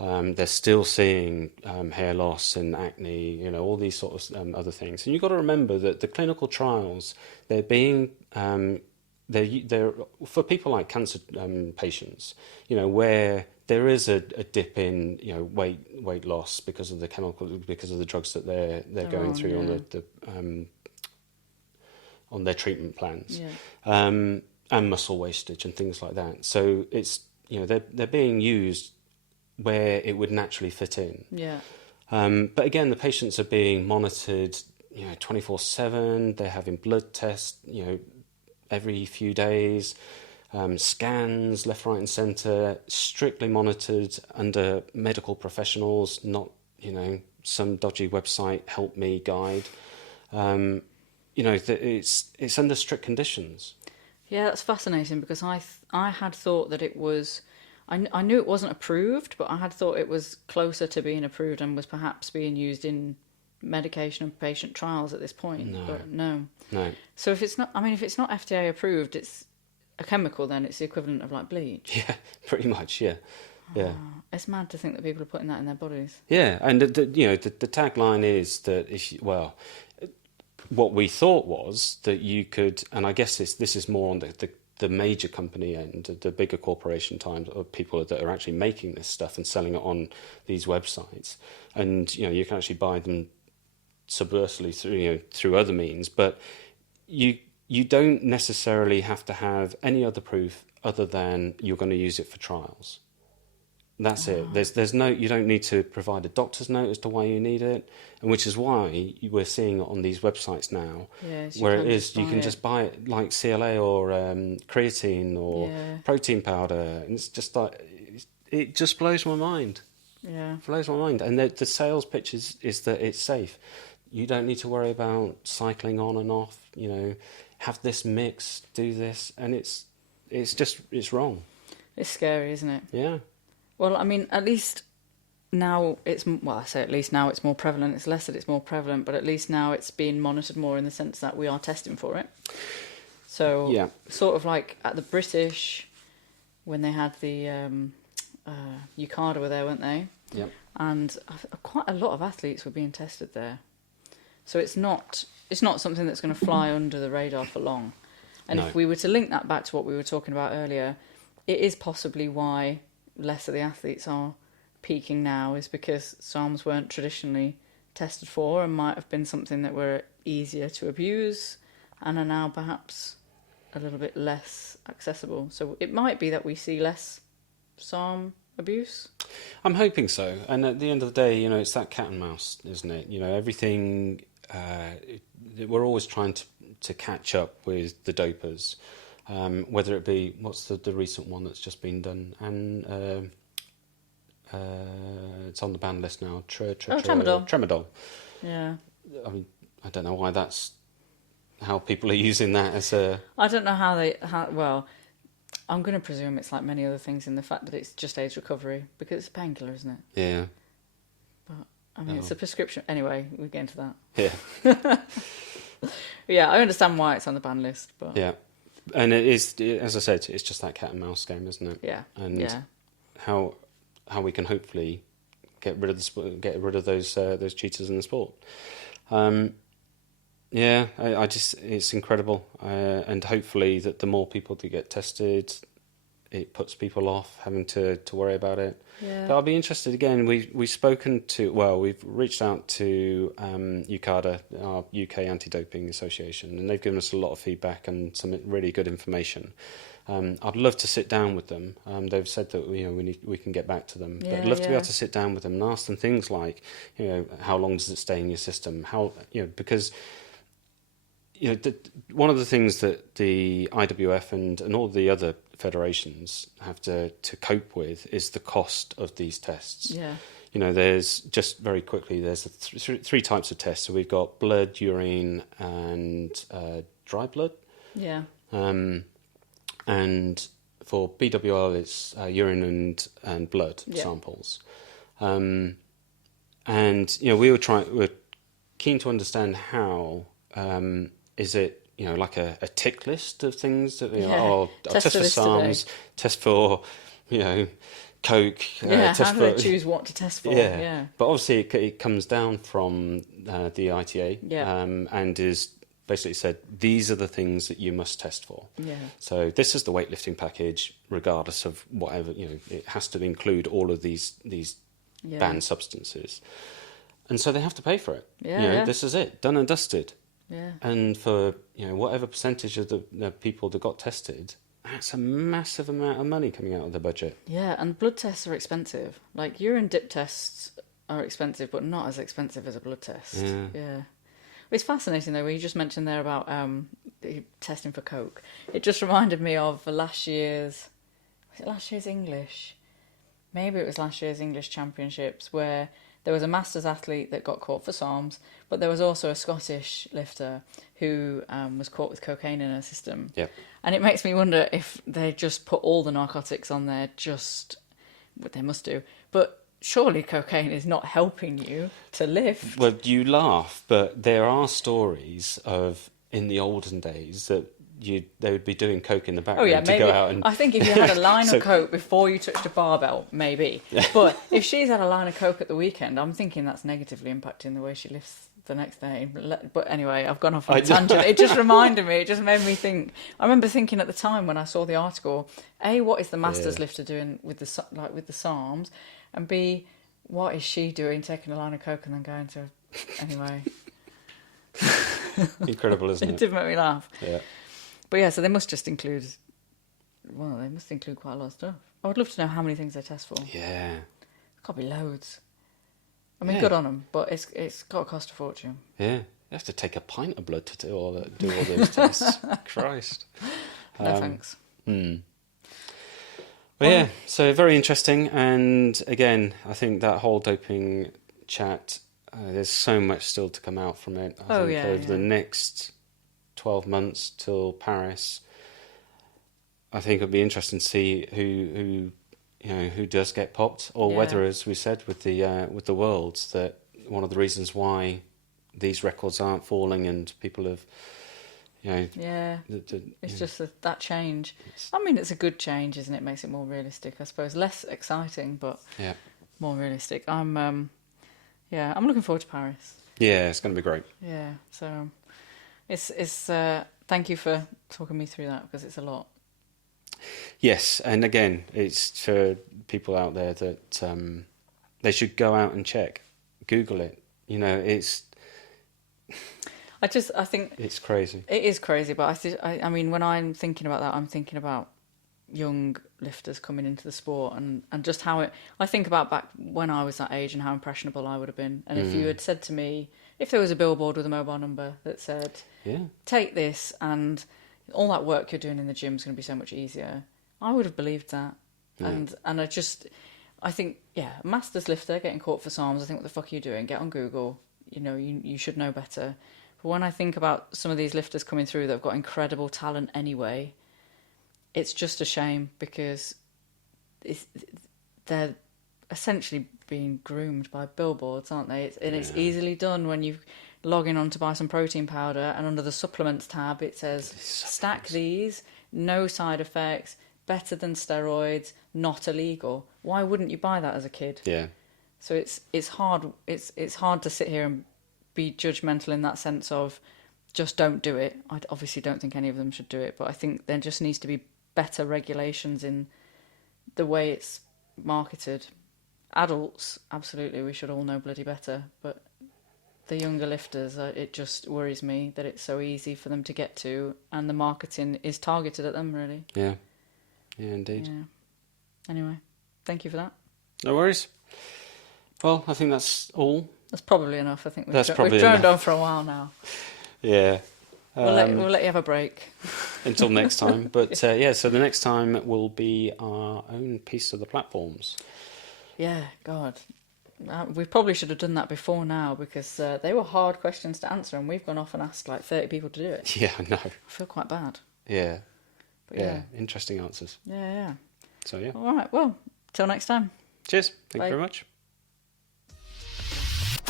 They're still seeing hair loss and acne, all these sort of other things. And you've got to remember that the clinical trials, they're for people like cancer patients, where there is a dip in weight loss because of the drugs that they're going through on their treatment plans, and muscle wastage and things like that. So it's they're being used where it would naturally fit in. Yeah. But again, the patients are being monitored, 24/7. They're having blood tests, every few days, scans left, right, and centre, strictly monitored under medical professionals, not some dodgy website help me guide. It's under strict conditions. Yeah, that's fascinating because I had thought that it was. I knew it wasn't approved, but I had thought it was closer to being approved and was perhaps being used in medication and patient trials at this point. No. But no. So if it's not FDA approved, it's a chemical. Then it's the equivalent of like bleach. Yeah, pretty much. Yeah. Yeah. Oh, it's mad to think that people are putting that in their bodies. Yeah, and the tagline is that what we thought was that you could, and I guess this is more on the major company end, the bigger corporation times of people that are actually making this stuff and selling it on these websites, and you can actually buy them subversively through other means, but you don't necessarily have to have any other proof other than you're going to use it for trials. That's it. There's no. You don't need to provide a doctor's note as to why you need it, and which is why we're seeing it on these websites now, where you can just buy it like CLA or creatine or protein powder, and it's just like it just blows my mind. Yeah, blows my mind. And the sales pitch is that it's safe. You don't need to worry about cycling on and off. Have this mix, do this, and it's wrong. It's scary, isn't it? Yeah. Well, I mean, at least now I say at least now it's more prevalent. It's less that it's more prevalent, but at least now it's being monitored more in the sense that we are testing for it. So, sort of like at the British, when they had the UCADA were there, weren't they? Yep. And quite a lot of athletes were being tested there. So it's not something that's going to fly under the radar for long. And No. if we were to link that back to what we were talking about earlier, it is possibly why less of the athletes are peaking now, is because SARMs weren't traditionally tested for and might have been something that were easier to abuse and are now perhaps a little bit less accessible. So it might be that we see less SARM abuse. I'm hoping so. And at the end of the day, it's that cat and mouse, isn't it? Everything, we're always trying to catch up with the dopers, whether it be, what's the recent one that's just been done? And it's on the ban list now. Tramadol. Tramadol. Yeah. I mean, I don't know why that's how people are using that as a... I don't know well, I'm going to presume it's like many other things in the fact that it's just age recovery, because it's a painkiller, isn't it? Yeah. But, I mean, it's a prescription. Anyway, we'll get into that. Yeah. Yeah, I understand why it's on the ban list, but... Yeah. And it is, as I said, it's just that cat and mouse game, isn't it? Yeah. And yeah. how we can hopefully get rid of those cheaters in the sport. Yeah, I just, it's incredible, and hopefully that the more people that get tested, it puts people off having to worry about it. Yeah. But I'll be interested again. We've reached out to UKADA, our UK Anti-Doping Association, and they've given us a lot of feedback and some really good information. I'd love to sit down with them. They've said that we can get back to them. But I'd love to be able to sit down with them and ask them things like, how long does it stay in your system? Because one of the things that the IWF and all the other federations have to cope with is the cost of these tests. Yeah. There's, just very quickly, there's three types of tests. So we've got blood, urine, and dry blood. Yeah. And for BWL, it's urine and blood samples. And we're keen to understand how, is it, like a tick list of things that, I'll test for SARMS, test for, Coke. Yeah, test how do they choose what to test for? Yeah. But obviously it comes down from the ITA and is basically said, these are the things that you must test for. Yeah. So this is the weightlifting package, regardless of whatever, it has to include all of these banned substances. And so they have to pay for it. Yeah. This is it, done and dusted. Yeah. And for, whatever percentage of the people that got tested, that's a massive amount of money coming out of the budget. Yeah, and blood tests are expensive. Like, urine dip tests are expensive, but not as expensive as a blood test. Yeah. It's fascinating, though, where you just mentioned there about testing for Coke. It just reminded me of last year's English? Maybe it was last year's English Championships, where there was a masters athlete that got caught for SARMS, but there was also a Scottish lifter who was caught with cocaine in her system. Yep. And it makes me wonder if they just put all the narcotics on there, what they must do. But surely cocaine is not helping you to lift. Well, you laugh, but there are stories of, in the olden days, that they would be doing coke in the background to go out and... I think if you had a line of coke before you touched a barbell, maybe. But if she's had a line of coke at the weekend, I'm thinking that's negatively impacting the way she lifts the next day. But anyway, I've gone off on a tangent. It just reminded me. It just made me think. I remember thinking at the time when I saw the article, A, what is the masters lifter doing with the SARMs, and B, what is she doing taking a line of coke and then going to... Anyway. Incredible, isn't it? It did make me laugh. Yeah. But yeah, so they must just include... Well, they must include quite a lot of stuff. I would love to know how many things they test for. Yeah. There's got to be loads. I mean, good on them, but it's got to cost a fortune. Yeah. You have to take a pint of blood to do all those tests. Christ. No thanks. But yeah, so very interesting. And again, I think that whole doping chat, there's so much still to come out from it. I think over the next 12 months till Paris, I think it'll be interesting to see who does get popped, or whether, as we said with the Worlds, that one of the reasons why these records aren't falling and people have, it's just that change. I mean, it's a good change, isn't it? Makes it more realistic, I suppose. Less exciting, but more realistic. I'm looking forward to Paris. Yeah, it's going to be great. Yeah, so it's thank you for talking me through that, because it's a lot. Yes, and again, it's for people out there that they should go out and check, Google it. You know, I think it's crazy. It is crazy, but I mean, when I'm thinking about that, I'm thinking about young lifters coming into the sport, and just how I think about back when I was that age and how impressionable I would have been. And if you had said to me, if there was a billboard with a mobile number that said, take this and all that work you're doing in the gym is going to be so much easier, I would have believed that. Yeah. And I think, masters lifter getting caught for SARMS, I think, what the fuck are you doing? Get on Google. You know, you should know better. But when I think about some of these lifters coming through that have got incredible talent anyway, it's just a shame, because they're essentially being groomed by billboards, aren't they? It's easily done when you log in on to buy some protein powder, and under the supplements tab it says, stack these, no side effects, better than steroids, not illegal. Why wouldn't you buy that as a kid? Yeah. So it's hard. It's hard to sit here and be judgmental in that sense of just don't do it. I obviously don't think any of them should do it, but I think there just needs to be better regulations in the way it's marketed. Adults, absolutely, we should all know bloody better, but the younger lifters, it just worries me that it's so easy for them to get to, and the marketing is targeted at them, really. Yeah, indeed. Yeah. Anyway, thank you for that. No worries. Well, I think that's all. That's probably enough. I think we've probably droned on for a while now. Yeah. We'll let you have a break. Until next time. But so the next time will be our own piece of the platforms. Yeah, God. We probably should have done that before now, because they were hard questions to answer, and we've gone off and asked like 30 people to do it. Yeah, I know. I feel quite bad. Yeah. But yeah. Interesting answers. Yeah. So, yeah. All right, well, till next time. Cheers. Thank Bye. you very much.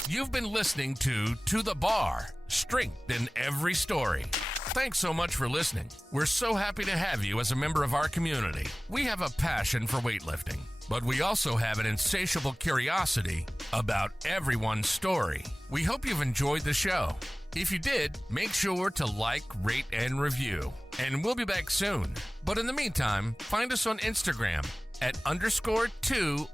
You've been listening to the Bar, strength in every story. Thanks so much for listening. We're so happy to have you as a member of our community. We have a passion for weightlifting, but we also have an insatiable curiosity about everyone's story. We hope you've enjoyed the show. If you did, make sure to like, rate, and review. And we'll be back soon. But in the meantime, find us on Instagram at _2_thebar.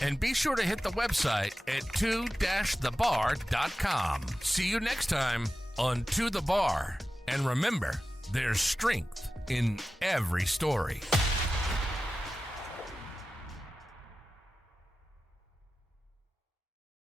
And be sure to hit the website at 2-thebar.com. See you next time on To The Bar. And remember, there's strength in every story.